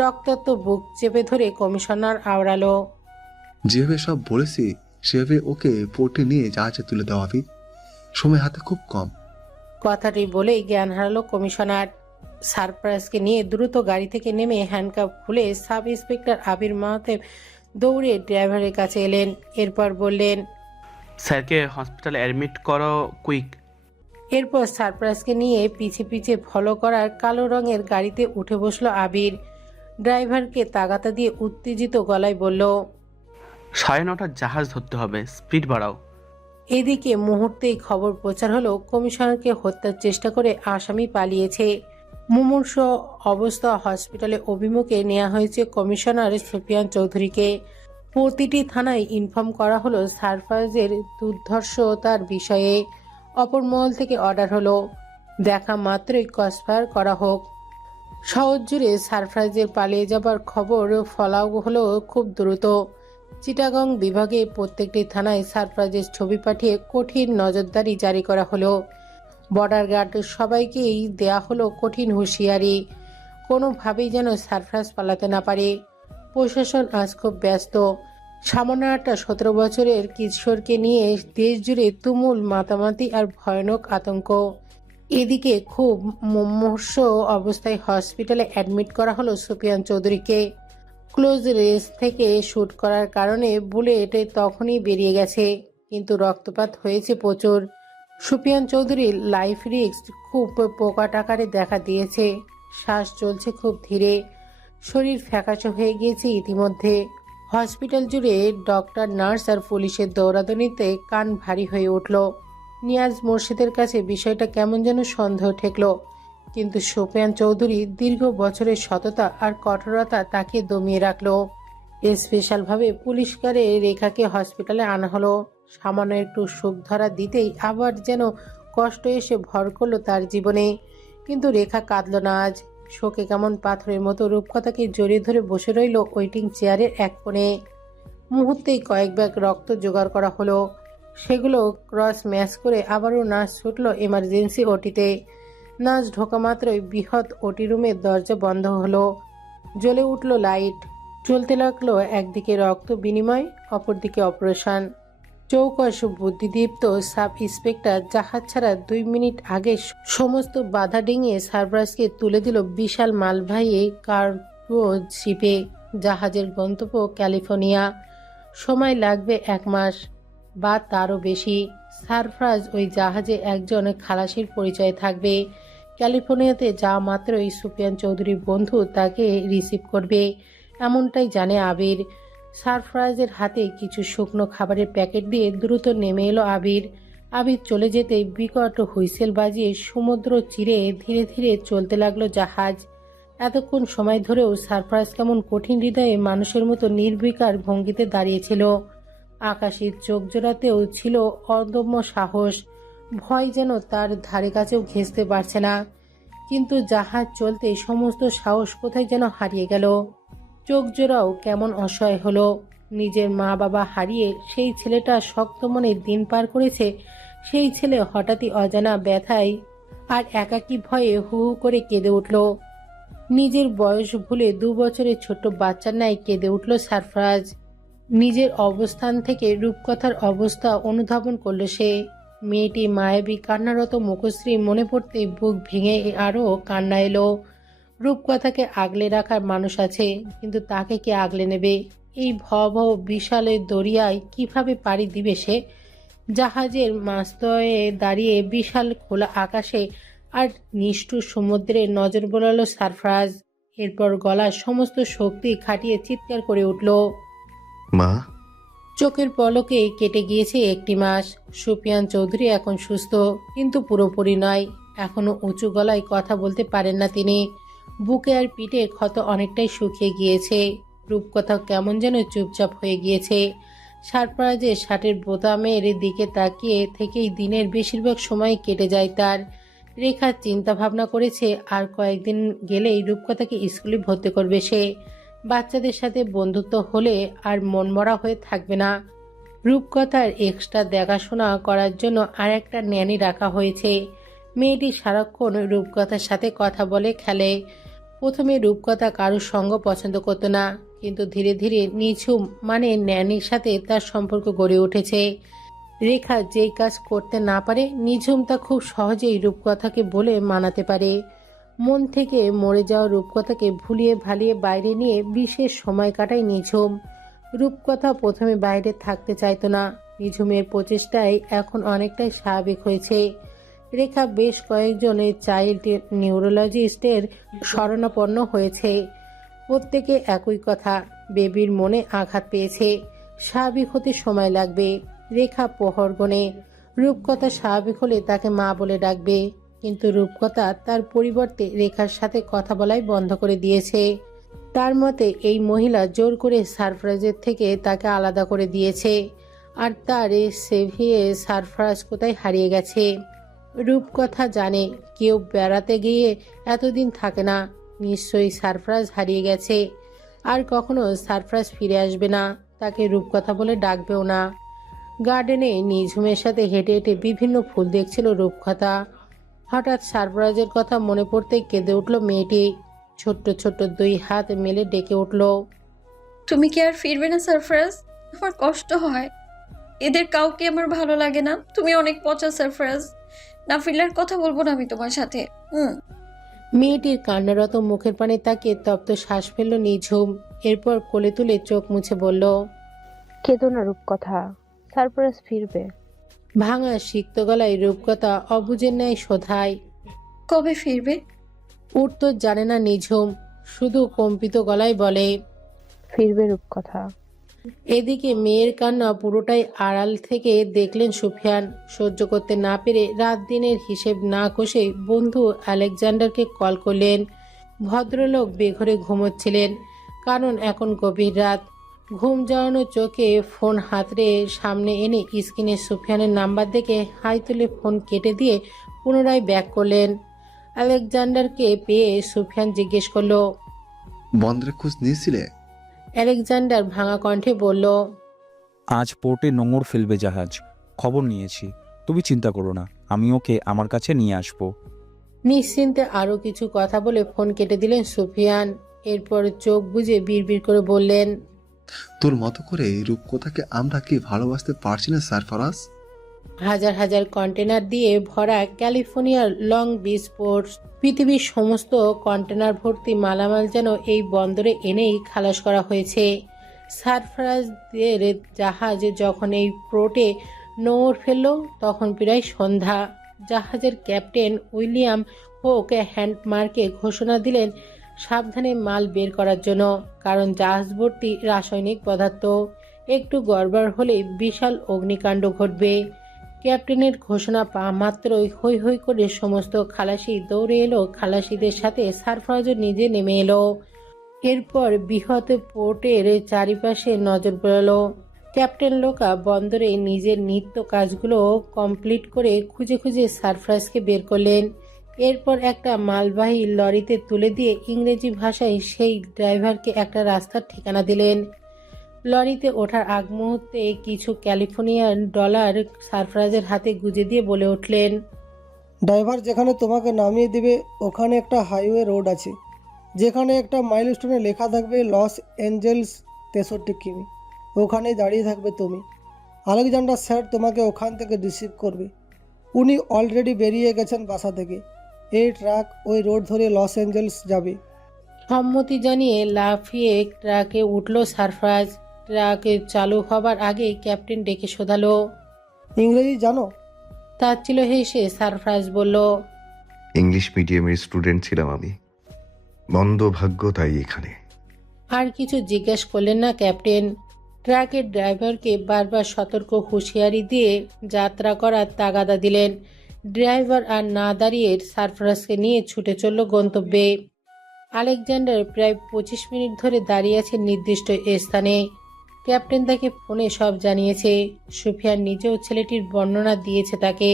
রক্তাক্ত বুক চেপে ধরে কমিশনার আওড়ালো, যেভাবে সব বলেছি সেভাবে ওকে পোর্টে নিয়ে জাহাজে তুলে দেওয়া হবে। সময় হাতে খুব কম। কথাটি বলেই জ্ঞান হারালো কমিশনার। সারফরাজকে নিয়ে দ্রুত গাড়ি থেকে নেমে হ্যান্ডকাপ খুলে সাব ইন্সপেক্টর আবির মাহতেব দৌড়ে ড্রাইভারের কাছে এলেন। এরপর বললেন, স্যারকে হসপিটালে অ্যাডমিট করো, কুইক। এরপর সারফরাজকে নিয়ে পিছে পিছে ফলো করার কালো রঙের গাড়িতে উঠে বসলো আবির। ড্রাইভারকে তাগাতা দিয়ে উত্তেজিত গলায় বলল, 9:30টার জাহাজ ধরতে হবে, স্পিড বাড়াও। এদিকে মুহূর্তেই খবর প্রচার হলো কমিশনারকে হত্যার চেষ্টা করে আসামি পালিয়েছে। মুমূর্ষ অবস্থা হসপিটালে অভিমুখে নেওয়া হয়েছে কমিশনার সুফিয়ান চৌধুরীকে। প্রতিটি থানায় ইনফর্ম করা হলো সারফরাজের দুর্ধর্ষতার বিষয়ে। অপর মহল থেকে অর্ডার হলো দেখা মাত্রই কসফায়ার করা হোক। শহর জুড়ে সারফরাজের পালিয়ে যাবার খবর ফলাও হলো খুব দ্রুত। চিটাগং বিভাগে প্রত্যেকটি থানায় সারফরাজের ছবি পাঠিয়ে কঠিন নজরদারি জারি করা হলো। বর্ডার গার্ড সবাইকেই দেয়া হলো কঠিন হুঁশিয়ারি, কোনোভাবেই যেন সারফরাজ পালাতে না পারে। প্রশাসন আজ খুব ব্যস্ত। সামান্য একটা 17 বছরের কিশোরকে নিয়ে দেশ জুড়ে তুমুল মাতামাতি আর ভয়ানক আতঙ্ক। এদিকে খুব মুমূর্ষ অবস্থায় হসপিটালে অ্যাডমিট করা হলো সুফিয়ান চৌধুরীকে। ক্লোজ রেঞ্জ থেকে শ্যুট করার কারণে বুলেট তখনই বেরিয়ে গেছে, কিন্তু রক্তপাত হয়েছে প্রচুর। সুফিয়ান চৌধুরীর লাইফ রিস্ক খুব প্রকট আকারে দেখা দিয়েছে। শ্বাস চলছে খুব ধীরে, শরীর ফ্যাকাশে হয়ে গিয়েছে ইতিমধ্যে। হসপিটাল জুড়ে ডক্টর, নার্স আর পুলিশের দৌড়াদৌড়িতে কান ভারী হয়ে উঠল। নিয়াজ মুর্শিদের কাছে বিষয়টা কেমন যেন সন্দেহ ঠেকল, কিন্তু সুফিয়ান চৌধুরী দীর্ঘ বছরের সততা আর কঠোরতা তাকে দমিয়ে রাখল। স্পেশালভাবে পুলিশ কারে রেখাকে হসপিটালে আনা হলো। সামান্য একটু সুখ ধরা দিতেই আবার যেন কষ্ট এসে ভর করলো তার জীবনে। কিন্তু রেখা কাঁদল না আজ। শোকে কেমন পাথরের মতো রূপকথাকে জড়িয়ে ধরে বসে রইল ওয়েটিং চেয়ারের এক কোণে। মুহূর্তেই কয়েক ব্যাগ রক্ত জোগাড় করা হলো। সেগুলো ক্রস ম্যাচ করে আবারও নার্স ছুটল এমার্জেন্সি ওটিতে। নার্স ঢোকা মাত্রই বৃহৎ ওটি রুমের দরজা বন্ধ হলো। জ্বলে উঠল লাইট। চলতে লাগলো একদিকে রক্ত বিনিময়, অপরদিকে অপারেশন। চৌকস বুদ্ধিদীপ্ত সাব ইন্সপেক্টর জাহাজ ছাড়া 2 মিনিট আগে সমস্ত বাধা ডিঙিয়ে সারফরাজকে তুলে দিল বিশাল মালবাহী কার্গো শিপে। জাহাজের গন্তব্য ক্যালিফোর্নিয়া। সময় লাগবে 1 মাস বা তারও বেশি। সারফরাজ ওই জাহাজে একজন খালাসির পরিচয় থাকবে। ক্যালিফোর্নিয়াতে যাওয়া মাত্রই সুফিয়ান চৌধুরীর বন্ধু তাকে রিসিভ করবে, এমনটাই জানে আবির। সারফরাজের হাতে কিছু শুকনো খাবারের প্যাকেট দিয়ে দ্রুত নেমে এলো আবির। আবির চলে যেতে বিকট হুইসেল বাজিয়ে সমুদ্র চিরে ধীরে ধীরে চলতে লাগলো জাহাজ। এতক্ষণ সময় ধরেও সারফরাজ কেমন কঠিন হৃদয়ে মানুষের মতো নির্বিকার ভঙ্গিতে দাঁড়িয়েছিল। আকাশের চোখ জোড়াতেও ছিল অদম্য সাহস, ভয় যেন তার ধারে কাছেও ঘেঁষতে পারছে না। কিন্তু জাহাজ চলতে সমস্ত সাহস কোথায় যেন হারিয়ে গেল। চোখ জোড়াও কেমন অসহায় হলো। নিজের মা বাবা হারিয়ে সেই ছেলেটা শক্ত মনে দিন পার করেছে, সেই ছেলে হঠাৎই অজানা ব্যথায় আর একাকী ভয়ে হু হু করে কেঁদে উঠল। নিজের বয়স ভুলে 2 বছরের ছোট্ট বাচ্চার ন্যায় কেঁদে উঠল সারফরাজ। নিজের অবস্থান থেকে রূপকথার অবস্থা অনুধাবন করল সে। মেয়েটি মায়াবী কান্নারত মুখশ্রী মনে পড়তে বুক ভেঙে আরও কান্না এলো। রূপকথাকে আগলে রাখার মানুষ আছে, কিন্তু তাকে কে আগলে নেবে? এই ভয়াবহ বিশালের দরিয়ায় কিভাবে পাড়ি দিবে সে? জাহাজের মাস্তয়ে দাঁড়িয়ে বিশাল খোলা আকাশে আর নিষ্ঠুর সমুদ্রে নজর বোলালো সারফরাজ। এরপর গলার সমস্ত শক্তি খাটিয়ে চিৎকার করে উঠল। মা, চোখের পলকে কেটে গিয়েছে 1 মাস। সুফিয়ান চৌধুরী এখন সুস্থ, কিন্তু পুরোপুরি নয়। এখনো উঁচু গলায় কথা বলতে পারেন না তিনি। বুকে আর পিঠে ক্ষত অনেকটাই শুকিয়ে গিয়েছে। রূপকথা কেমন যেন চুপচাপ হয়ে গিয়েছে। সারফরাজের শার্টের বোতামের দিকে তাকিয়ে থেকেই দিনের বেশিরভাগ সময় কেটে যায় তার। রেখা চিন্তা ভাবনা করেছে আর কয়েকদিন গেলেই রূপকথাকে স্কুলে ভর্তি করবে সে। বাচ্চাদের সাথে বন্ধুত্ব হলে আর মনমরা হয়ে থাকবে না। রূপকথার এক্সট্রা দেখাশোনা করার জন্য আর একটা ন্যানি রাখা হয়েছে। মেয়েটি সারাক্ষণ রূপকথার সাথে কথা বলে, খেলে। প্রথমে রূপকথা কারোর সঙ্গ পছন্দ করত না, কিন্তু ধীরে ধীরে নিঝুম মানে ন্যানির সাথে তার সম্পর্ক গড়ে উঠেছে। রেখা যেই কাজ করতে না পারে নিঝুম তা খুব সহজেই রূপকথাকে বলে মানাতে পারে। মন থেকে মরে যাওয়া রূপকথাকে ভুলিয়ে ভালিয়ে বাইরে নিয়ে বিশেষ সময় কাটায় নিঝুম। রূপকথা প্রথমে বাইরে থাকতে চাইতো না। নিঝুমের প্রচেষ্টায় এখন অনেকটাই স্বাভাবিক হয়েছে। রেখা বেশ কয়েকজনের চাইল্ড নিউরোলজিস্টের শরণাপন্ন হয়েছে। প্রত্যেকে একই কথা, বেবির মনে আঘাত পেয়েছে, স্বাভাবিক হতে সময় লাগবে। রেখা প্রহর গণে। রূপকথা স্বাভাবিক হলে তাকে মা বলে ডাকবে, কিন্তু রূপকথা তার পরিবর্তে রেখার সাথে কথা বলাই বন্ধ করে দিয়েছে। তার মতে এই মহিলা জোর করে সারফরাজের থেকে তাকে আলাদা করে দিয়েছে। আর তার সেভিয়ে সারফরাজ কোথায় হারিয়ে গেছে। রূপকথা জানে কেউ বেড়াতে গিয়ে এতদিন থাকে না। নিশ্চয়ই সারফরাজ হারিয়ে গেছে। আর কখনো সারফরাজ ফিরে আসবে না, তাকে রূপকথা বলে ডাকবেও না। গার্ডেনে নিঝুমের সাথে হেঁটে হেঁটে বিভিন্ন ফুল দেখছিল রূপকথা। হঠাৎ সারফরাজের কথা মনে পড়তেই কেঁদে উঠল মেয়েটি। ছোট্ট ছোট্ট 2 হাত মেলে ডেকে উঠল, তুমি কি আর ফিরবে না সারফরাজ? আমার কষ্ট হয়, এদের কাউকে আমার ভালো লাগে না। তুমি অনেক পচা সারফরাজ, না ফিরলে আর কথা বলবো না আমি তোমার সাথে। মেয়েটির কান্নারত মুখের পানে তাকিয়ে তপ্ত শ্বাস ফেলল নিঝুম। এরপর কোলে তুলে চোখ মুছে বলল, কেঁদো না রূপকথা, সারপ্রাইজ ফিরবে। ভাঙা সিক্ত গলায় রূপকথা অবুঝের ন্যায় শোধায়। কবে ফিরবে? উত্তর জানে না নিঝুম, শুধু কম্পিত গলায় বলে, ফিরবে রূপকথা। এদিকে মেয়ের কান্না পুরোটাই আড়াল থেকে দেখলেন সুফিয়ান। সহ্য করতে না পেরে রাত দিনের হিসেব না কষে বন্ধু আলেকজান্ডারকে কল করলেন। ভদ্রলোক বেঘরে ঘুমোচ্ছিলেন, কারণ এখন গভীর রাত। ঘুম জড়ানো চোখে ফোন হাতড়ে সামনে এনে স্ক্রিনে সুফিয়ানের নাম্বার দেখে হাই তুলে ফোন কেটে দিয়ে পুনরায় ব্যাক করলেন। আলেকজান্ডারকে পেয়ে সুফিয়ান জিজ্ঞেস করলো, বন্দরের খোঁজ নিয়েছিলে? আলেকজান্ডার ভাঙা কণ্ঠে বলল, আজ পোর্টে নোঙর ফেলবে জাহাজ, খবর নিয়েছি। তুমি চিন্তা করো না, আমি ওকে আমার কাছে নিয়ে আসবো। নিশ্চিন্তে আরো কিছু কথা বলে ফোন কেটে দিলেন সুফিয়ান। এরপর চোখ বুজে বিড়বিড় করে বললেন, তোর মতো করে এই রূপকথাকে আমরা কি ভালোবাসতে পারছি না সারফরাজ? হাজার হাজার কন্টেনার দিয়ে ভরা ক্যালিফোর্নিয়ার লং বিচ পোর্ট, পৃথিবীর সমস্ত কন্টেনার ভর্তি মালামাল যেন এই বন্দরে এনেই খালাস করা হয়েছে। সারফরাজদের জাহাজ যখন এই পোর্টে নোঙর ফেলল তখন প্রায় সন্ধ্যা। জাহাজের ক্যাপ্টেন উইলিয়াম হোক হ্যান্ডমার্কে ঘোষণা দিলেন সাবধানে মাল বের করার জন্য, কারণ জাহাজ ভর্তি রাসায়নিক পদার্থ একটু গড়বড় হলে বিশাল অগ্নিকাণ্ড ঘটবে। ক্যাপ্টেনের ঘোষণা পাওয়া মাত্রই হৈ হৈ করে সমস্ত খালাসি দৌড়ে এলো। খালাসিদের সাথে সারফরাজও নিজে নেমে এলো। এরপর বৃহৎ পোর্টের চারিপাশে নজর পড়ল। ক্যাপ্টেন লোকা বন্দরে নিজের নিত্য কাজগুলো কমপ্লিট করে খুঁজে খুঁজে সারফরাজকে বের করলেন। এরপর একটা মালবাহী লরিতে তুলে দিয়ে ইংরেজি ভাষায় সেই ড্রাইভারকে একটা রাস্তার ঠিকানা দিলেন। লরিতে ওঠার আগ মুহূর্তে কিছু ক্যালিফোর্নিয়ান ডলার সারফরাজের হাতে গুজে দিয়ে বলে উঠলেন, ড্রাইভার যেখানে তোমাকে নামিয়ে দিবে ওখানে একটা হাইওয়ে রোড আছে, যেখানে একটা মাইলস্টোনে লেখা থাকবে লস অ্যাঞ্জেলস 63 কিমি। ওখানেই দাঁড়িয়ে থাকবে তুমি। আলেকজান্ডার স্যার তোমাকে ওখান থেকে রিসিভ করবে। উনি অলরেডি বেরিয়ে গেছেন বাসা থেকে। এই ট্রাক ওই রোড ধরে লস অ্যাঞ্জেলস যাবে। সম্মতি জানিয়ে লাফিয়ে ট্রাকে উঠল সারফরাজ। ট্রাকে চালু হবার আগে ক্যাপ্টেন ডেকে শোধালো, ইংরেজি জানো? তাচ্ছিল হেসে সারফরাজ বলল, ইংলিশ মিডিয়ামের স্টুডেন্ট ছিলাম আমি, মন্দ ভাগ্য তাই এখানে। আর কিছু জিজ্ঞেস করলেন না ক্যাপ্টেন। ট্রাকের ড্রাইভারকে বারবার সতর্ক হুঁশিয়ারি দিয়ে যাত্রা করার তাগাদা দিলেন। ড্রাইভার আর না দাঁড়িয়ে সারফরাজকে নিয়ে ছুটে চলল গন্তব্যে। আলেকজান্ডার প্রায় 25 মিনিট ধরে দাঁড়িয়ে আছে নির্দিষ্ট স্থানে। ক্যাপ্টেন তাকে ফোনে সব জানিয়েছে। সুফিয়ান নিজেও ছেলেটির বর্ণনা দিয়েছে তাকে।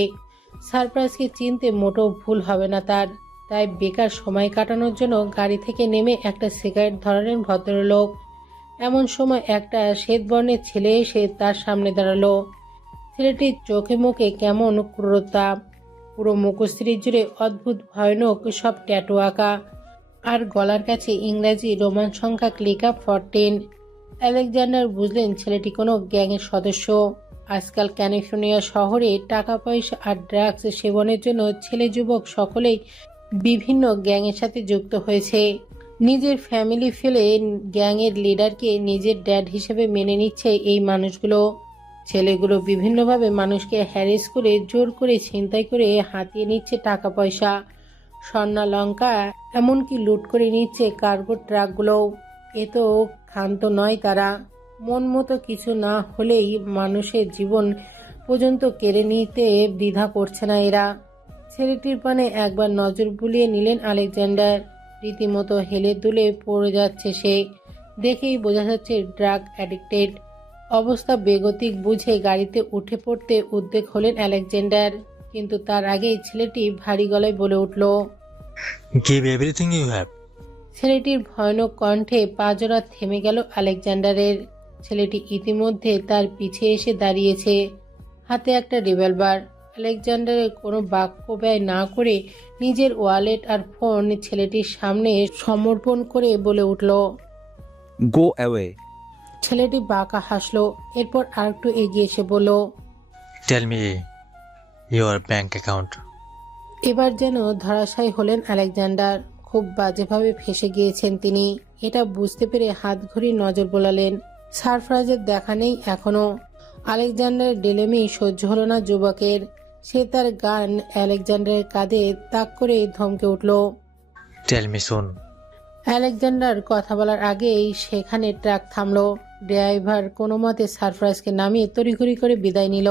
সারফরাজকে চিনতে মোটেও ভুল হবে না তার। তাই বেকার সময় কাটানোর জন্য গাড়ি থেকে নেমে একটা সিগারেট ধরালেন ভদ্রলোক। এমন সময় একটা শ্বেতবর্ণের ছেলে এসে তার সামনে দাঁড়ালো। ছেলেটির চোখে মুখে কেমন ক্রূরতা, পুরো মুখশ্রী জুড়ে অদ্ভুত ভয়ানক সব ট্যাটু আঁকা, আর গলার কাছে ইংরাজি রোমান সংখ্যা লেখা 14। আলেকজান্ডার বুঝলেন ছেলেটি কোনো গ্যাংয়ের সদস্য। আজকাল ক্যালিফোর্নিয়া শহরে টাকা পয়সা আর ড্রাগস সেবনের জন্য ছেলে যুবক সকলেই বিভিন্ন গ্যাংয়ের সাথে যুক্ত হয়েছে। নিজের ফ্যামিলি ফেলে গ্যাংয়ের লিডারকে নিজের ড্যাড হিসেবে মেনে নিচ্ছে এই মানুষগুলো। ছেলেগুলো বিভিন্নভাবে মানুষকে হ্যারেস করে জোর করে ছিনতাই করে হাতিয়ে নিচ্ছে টাকা পয়সা, স্বর্ণালঙ্কা, এমনকি লুট করে নিচ্ছে কার্গো ট্রাকগুলো। এ তো ক্ষান্ত নয় তারা। মন মতো কিছু না হলেই মানুষের জীবন পর্যন্ত কেড়ে নিতে দ্বিধা করছে না এরা। ছেলেটির পানে একবার নজর বুলিয়ে নিলেন আলেকজান্ডার। রীতিমতো হেলে দুলে পড়ে যাচ্ছে সে। দেখেই বোঝা যাচ্ছে ড্রাগ অ্যাডিক্টেড। অবস্থা বেগতিক বুঝে গাড়িতে উঠে পড়তে উদ্যোগ হলেন আলেকজান্ডার। কিন্তু তার আগেই ছেলেটি ভারী গলায় বলে উঠল, গিভ এভরিথিং ইউ হ্যাভ। ছেলেটির ভয়ানক কণ্ঠে পাজরা থেমে গেল আলেকজান্ডারের। ছেলেটি ইতিমধ্যে তার পিছে এসে দাঁড়িয়েছে, হাতে একটা রিভলভার। আলেকজান্ডারের কোনো বাক্য ব্যয় না করে নিজের ওয়ালেট আর ফোন ছেলেটির সামনে সমর্পণ করে বলে উঠল, গো অ্যাওয়ে। ছেলেটি বাঁকা হাসলো। এরপর আরেকটু এগিয়ে এসে বলল, tell me your bank account. এবার যেন ধরাশায়ী হলেন আলেকজান্ডার। খুব বাজেভাবে ফেঁসে গিয়েছেন তিনি। এটা বুঝতে পেরে হাত ঘড়ির নজর বোলালেন। সারফরাজের দেখা নেই এখনো। আলেকজান্ডারের ডেলেমি সহ্য হলো না যুবকের। সে তার গান আলেকজান্ডারের কাঁধে তাক করে ধমকে উঠল। Tell me soon. আলেকজান্ডার কথা বলার আগেই সেখানে ট্রাক থামলো। ড্রাইভার কোনো মতে সারফরাজকে নামিয়ে তড়িঘড়ি করে বিদায় নিল।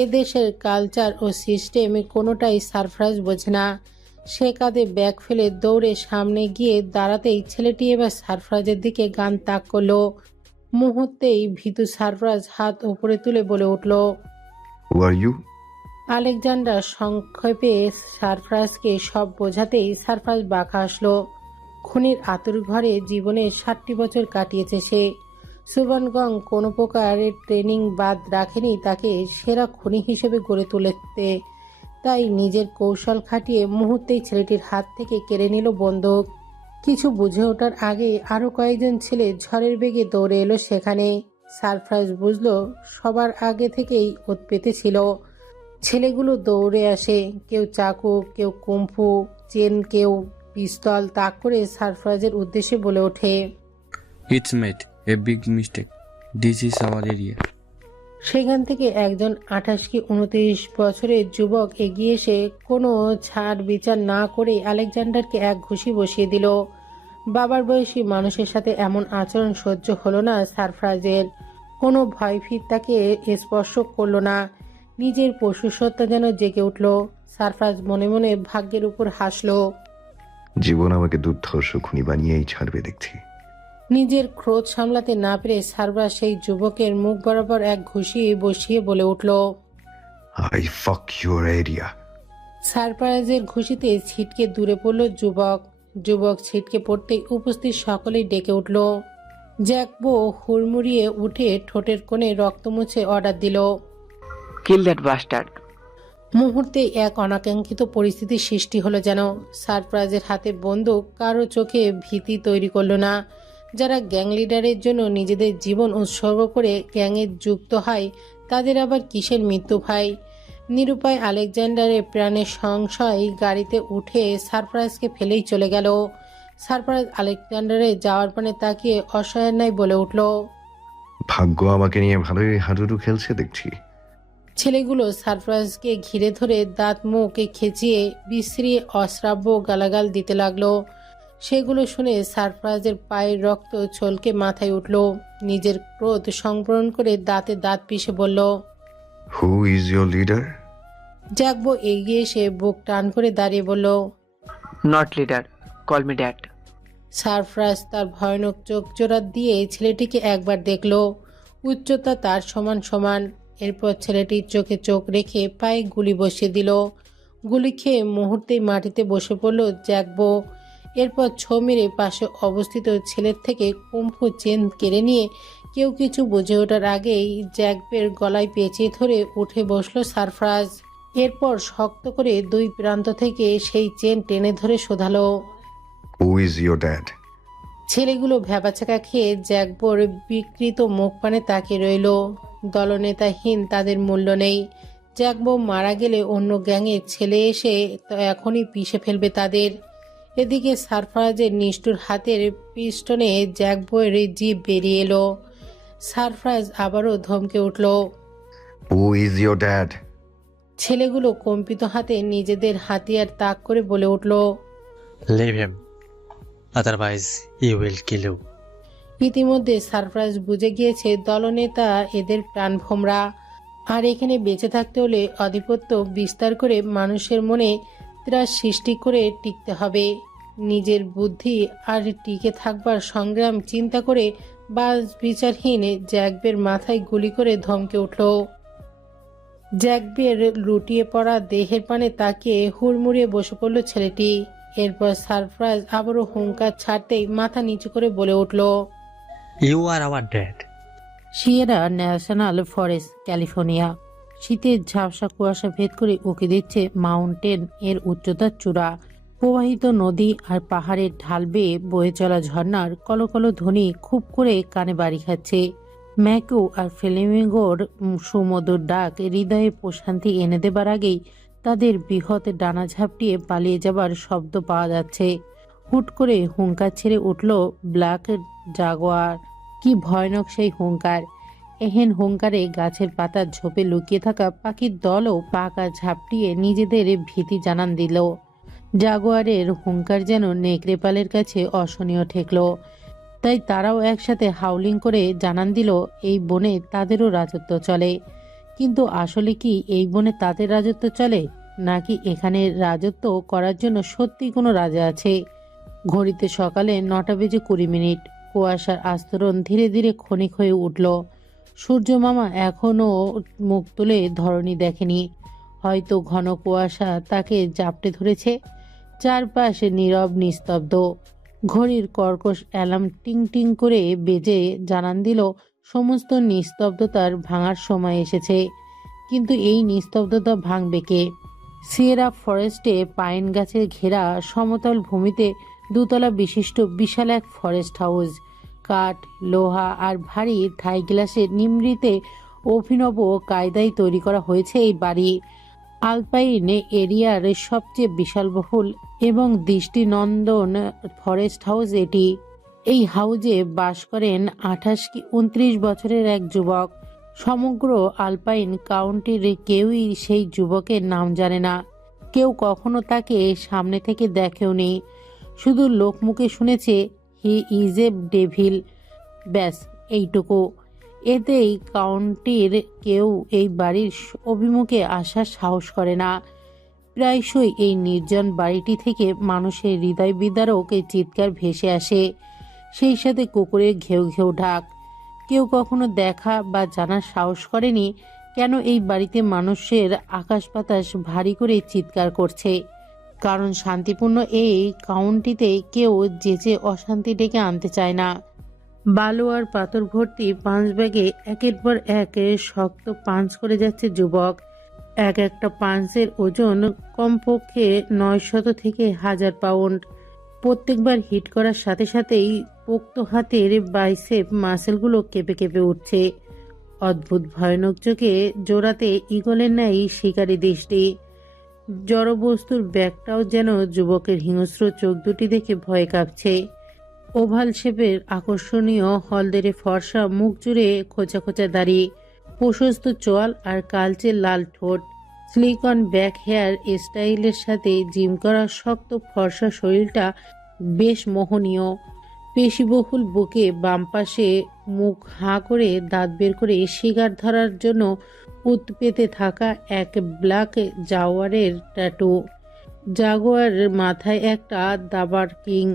এ দেশের কালচার ও সিস্টেম কোনোটাই সারফরাজ বোঝে না। সে কাঁধে ব্যাগ ফেলে দৌড়ে সামনে গিয়ে দাঁড়াতেই ছেলেটি এবার সারফরাজের দিকে গান তাক করলো। মুহূর্তেই ভীতু সারফরাজ হাত উপরে তুলে বলে উঠল, হু আর ইউ? আলেকজান্ডার সংক্ষেপে সারফরাজকে সব বোঝাতেই সারফরাজ বাঁকা আসলো। খুনির আতুর ঘরে জীবনের 60টি বছর কাটিয়েছে সে। সুবনগং কোনো প্রকারের ট্রেনিং বাদ রাখেনি তাকে সেরা খুনি হিসেবে গড়ে তুলতে। তাই নিজের কৌশল খাটিয়ে মুহূর্তেই ছেলেটির হাত থেকে কেড়ে নিল বন্দুক। কিছু বুঝে ওঠার আগে আরও কয়েকজন ছেলে ঝড়ের বেগে দৌড়ে এলো সেখানে। সারফরাজ বুঝল সবার আগে থেকেই ওত পেতে ছিল। ছেলেগুলো দৌড়ে আসে, কেউ চাকু, কেউ কুম্ফু, চেন, কেউ পিস্তল তাক করে সারফরাজের উদ্দেশ্যে বলে ওঠে, it's made a big mistake, this is our area. সেখান থেকে একজন 28 কি 29 বছরের যুবক এগিয়ে এসে কোনো ছাড় বিচার না করে আলেকজান্ডারকে এক ঘুষি বসিয়ে দিল। বাবার বয়সী মানুষের সাথে এমন আচরণ সহ্য হলো না সারফরাজের। কোনো ভয়ভীত তাকে স্পর্শ করলো না। নিজের পশুসত্তা যেন জেগে উঠল। সারফরাজ মনে মনে ভাগ্যের উপর হাসলো। জীবন আমাকে দুর্ধর্ষ খুনি বানিয়েই ছাড়বে দেখছি। নিজের ক্রোধ সামলাতে না পেরে সারফরাজ সেই যুবকের মুখ বরাবর এক ঘুষি বসিয়ে বলে উঠল। আই ফাক ইউর এরিয়া। সারফরাজের ঘুষিতে ছিটকে দূরে পড়ল যুবক। যুবক ছিটকে পড়তেই উপস্থিত সকলেই ডেকে উঠল। জ্যাকবো হুড়মুড়িয়ে উঠে ঠোঁটের কোণে রক্ত মুছে অর্ডার দিল। কিল দ্যাট বাস্টার্ড। মুহূর্তে এক অনাকাঙ্ক্ষিত পরিস্থিতির সৃষ্টি হলো যেন। সারফরাজের হাতে বন্দুক কারো চোখে ভীতি তৈরি করলো না। যারা গ্যাং লিডারের জন্য নিজেদের জীবন উৎসর্গ করে গ্যাংয়ে যুক্ত হয় তাদের আবার কিসের মৃত্যু ভাই? নিরুপায় আলেকজান্ডারের প্রাণের সংশয় গাড়িতে উঠে সারফরাজকে ফেলেই চলে গেল। সারফরাজ আলেকজান্ডারের যাওয়ার পানে তাকিয়ে অসহায় ন্যায় বলে উঠল। ভাগ্য আমাকে নিয়ে ভালোই হাডুডু খেলছে দেখছি। ছেলেগুলো সারফরাজকে ঘিরে ধরে দাঁত মুখে খেঁচিয়ে বিশ্রী অশ্রাব্য গালাগাল দিতে লাগলো। সেগুলো শুনে সারফরাজের পায়ের রক্ত ছলকে মাথায় উঠল। নিজের ক্রোধ সংবরণ করে দাঁতে দাঁত পিষে বলল। Who is your leader? জাগবো এগিয়ে এসে বুক টান করে দাঁড়িয়ে বলল। Not leader, call me dad. Sarfaraz তার ভয়ানক চোখ জোড়া দিয়ে ছেলেটিকে একবার দেখল। উচ্চতা তার সমান সমান। এরপর ছেলেটির চোখে চোখ রেখে পায়ে গুলি বসিয়ে দিল। গুলি খেয়ে মুহূর্তেই মাটিতে বসে পড়ল জ্যাকবো। এরপর ছো মেরে পাশে অবস্থিত ছেলের থেকে কুম্ফু চেন কেড়ে নিয়ে কেউ কিছু বুঝে ওঠার আগেই জ্যাকবের গলায় পেঁচিয়ে ধরে উঠে বসলো সারফরাজ। এরপর শক্ত করে দুই প্রান্ত থেকে সেই চেন টেনে ধরে শোধালো। Who is your dad? ছেলেগুলো ভ্যাবাচাকা খেয়ে জ্যাকবোর বিকৃত মুখ পানে তাকিয়ে রইল। দলনেতাহীন তাদের মূল্য নেই। জ্যাকবো মারা গেলে অন্য গ্যাংয়ের ছেলে এসে তো এখনই পিষে ফেলবে তাদের। এদিকে সারফরাজের নিষ্ঠুর হাতের পিস্টনে জ্যাকবোয়ের জিভ বেরিয়ে এলো। সারফরাজ আবারও ধমকে উঠল। Who is your dad? ছেলেগুলো কম্পিত হাতে নিজেদের হাতিয়ার তাক করে বলে উঠল। Leave him, otherwise he will kill you. ইতিমধ্যে সারফরাজ বুঝে গিয়েছে দলনেতা এদের প্রাণভোমরা। আর এখানে বেঁচে থাকতে হলে আধিপত্য বিস্তার করে মানুষের মনে ত্রাস সৃষ্টি করে টিকতে হবে। নিজের বুদ্ধি আর টিকে থাকবার সংগ্রাম চিন্তা করে বাস বিচারহীন জ্যাকবের মাথায় গুলি করে ধমকে উঠল। জ্যাকবের লুটিয়ে পড়া দেহের পানে তাকিয়ে হুড়মুড়িয়ে বসে পড়ল ছেলেটি। এরপর সারফরাজ আবারও হুঙ্কার ছাড়তেই মাথা নিচু করে বলে উঠল। You are our dad. Sierra National Forest, California. শীতের ঝাপসা কুয়াশা ভেদ করে উঁকি দিচ্ছে মাউন্টেন এর উচ্চতার চূড়া। প্রবাহিত নদী আর পাহাড়ের ঢাল বেয়ে বয়ে চলা ঝর্ণার কলকল ধ্বনি খুব করে কানে বাড়ি খাচ্ছে। ম্যাকু আর ফ্লেমিঙ্গোর সুমধুর ডাক হৃদয়ে প্রশান্তি এনে দেবার আগেই তাদের বৃহৎ ডানা ঝাপটিয়ে পালিয়ে যাবার শব্দ পাওয়া যাচ্ছে। হুট করে হুঙ্কার ছেড়ে উঠল ব্ল্যাক জাগুয়ার। কি ভয়ানক সেই হুঙ্কার! এহেন হুঙ্কারে গাছের পাতার ঝোপে লুকিয়ে থাকা পাখির দলও পাকা ঝাপটিয়ে নিজেদের ভীতি জানান দিল। জাগুয়ারের হুঙ্কার যেন নেকড়েপালের কাছে অসহনীয় ঠেকল। তাই তারাও একসাথে হাউলিং করে জানান দিল এই বনে তাদেরও রাজত্ব চলে। কিন্তু আসলে কি এই বনে তাদের রাজত্ব চলে, নাকি এখানে রাজত্ব করার জন্য সত্যি কোনো রাজা আছে? ঘড়িতে সকালে 9:20 কুয়াশার আস্তরণ ধীরে ধীরে ক্ষণিক হয়ে উঠল। সূর্য মামা এখনও মুখ তুলে ধরণী দেখেনি। হয়তো ঘন কুয়াশা তাকে জাপটে ধরেছে। চারপাশে নীরব নিস্তব্ধ। ঘড়ির কর্কশ অ্যালার্ম টিং টিং করে বেজে জানান দিল সমস্ত নিস্তব্ধতার ভাঙার সময় এসেছে। কিন্তু এই নিস্তব্ধতা ভাঙবে কে? সিয়েরা ফরেস্টে পাইন গাছের ঘেরা সমতল ভূমিতে 2 তলা বিশিষ্ট বিশাল এক ফরেস্ট হাউস। কাঠ, লোহা আর ভারী থাই গ্লাসের নিমৃতে অভিনব কায়দায় তৈরি করা হয়েছে এই বাড়ি। আলপাইন এরিয়ার সবচেয়ে বিশালবহুল এবং দৃষ্টিনন্দন ফরেস্ট হাউস এটি। এই হাউজে বাস করেন 28 কি 29 বছরের এক যুবক। সমগ্র আলপাইন কাউন্টির কেউই সেই যুবকের নাম জানে না। কেউ কখনো তাকে সামনে থেকে দেখেও নি। শুধু লোকমুখে শুনেছে হি ইজ এ ডেভিল, ব্যাস এইটুকু। এতেই কাউন্টির কেউ এই বাড়ির অভিমুখে আসার সাহস করে না। প্রায়শই এই নির্জন বাড়িটি থেকে মানুষের হৃদয় বিদারক এই চিৎকার ভেসে আসে, সেই সাথে কুকুরের ঘেউ ঘেউ ঢাক। কেউ কখনো দেখা বা জানার সাহস করেনি কেন এই বাড়িতে মানুষের আকাশ বাতাস ভারী করে চিৎকার করছে। কারণ শান্তিপূর্ণ এই কাউন্টিতে কেউ যেচে অশান্তি ডেকে আনতে চায় না। বালু আর পাথর ভর্তি পাঁচ ব্যাগে একের পর এক শক্ত পাঞ্চ করে যাচ্ছে যুবক। এক একটা পাঞ্চের ওজন কমপক্ষে 900 থেকে 1000 পাউন্ড। প্রত্যেকবার হিট করার সাথে সাথেই পোক্ত হাতের বাইসেপ মাসেলগুলো কেঁপে কেঁপে উঠছে। অদ্ভুত ভয়ানক চোখে জোড়াতে ঈগলের ন্যায় শিকারী দৃষ্টি। জড়বস্তুর ব্যাগটাও যেন যুবকের হিংস্র চোখ দুটি দেখে ভয় কাঁপছে। ওভাল শেপের আকর্ষণীয় হলদেরে ফর্সা মুখ জুড়ে খোঁচা খোঁচা দাড়ি, প্রশস্ত চোয়াল আর কালচে লাল ঠোঁট, স্লিকন ব্যাক হেয়ার স্টাইলের সাথে জিম করা শক্ত ফর্সা শরীরটা বেশ মোহনীয়। পেশিবহুল বুকে বাম পাশে মুখ হাঁ করে দাঁত বের করে শিকার ধরার জন্য উৎপেতে থাকা এক ব্ল্যাক জাগুয়ারের ট্যাটু। জাগুয়ারের মাথায় একটা দাবার কিং,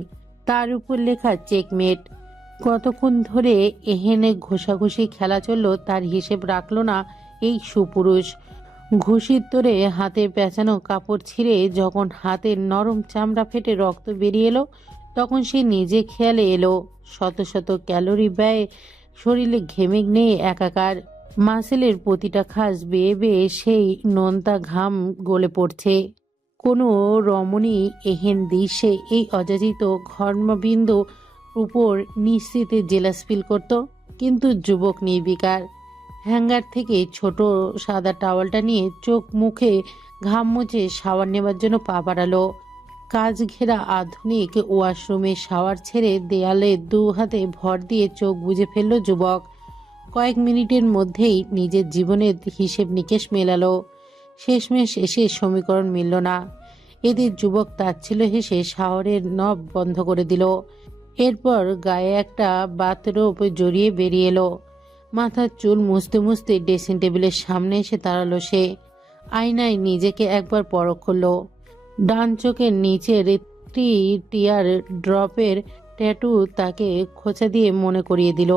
তার উপর লেখা চেকমেট। কতক্ষণ ধরে এহেনে ঘষাঘষি খেলা চলল তার হিসেব রাখল না এই সুপুরুষ। ঘুষির তোরে হাতের পেঁচানো কাপড় ছিঁড়ে যখন হাতের নরম চামড়া ফেটে রক্ত বেরিয়ে এলো, তখন সে নিজে খেয়ালে এলো শত শত ক্যালোরি ব্যয় শরীরে ঘেমে নিয়ে একাকার। মাসেলের প্রতিটা খাস বেয়ে বেয়ে সেই নোনতা ঘাম গলে পড়ছে। কোনো রমণী এহেন দৃশ্যে এই অযাচিত ঘর্মবিন্দু উপর নিশ্চিতে জেলাস ফিল করত, কিন্তু যুবক নির্বিকার। হ্যাঙ্গার থেকে ছোট সাদা টাওয়ালটা নিয়ে চোখ মুখে ঘাম মুছে শাওয়ার নেবার জন্য পা বাড়ালো। কাজ ঘেরা আধুনিক ওয়াশরুমে শাওয়ার ছেড়ে দেয়ালে দু হাতে ভর দিয়ে চোখ বুজে ফেলল যুবক। কয়েক মিনিটের মধ্যেই নিজের জীবনের হিসেব নিকেশ মেলালো। শেষমেশ এসে সমীকরণ মিলল না। এদের যুবক তাচ্ছিল হেসে শাওয়ারের নব বন্ধ করে দিল। এরপর গায়ে একটা বাথরোব জড়িয়ে বেরিয়ে এলো। মাথার চুল মুছতে মুছতে ড্রেসিং টেবিলের সামনে এসে দাঁড়ালো সে। আয়নায় নিজেকে একবার পরখ করলো। ডান চোখের নিচের টিয়ার ড্রপের ট্যাটু তাকে খোঁচা দিয়ে মনে করিয়ে দিল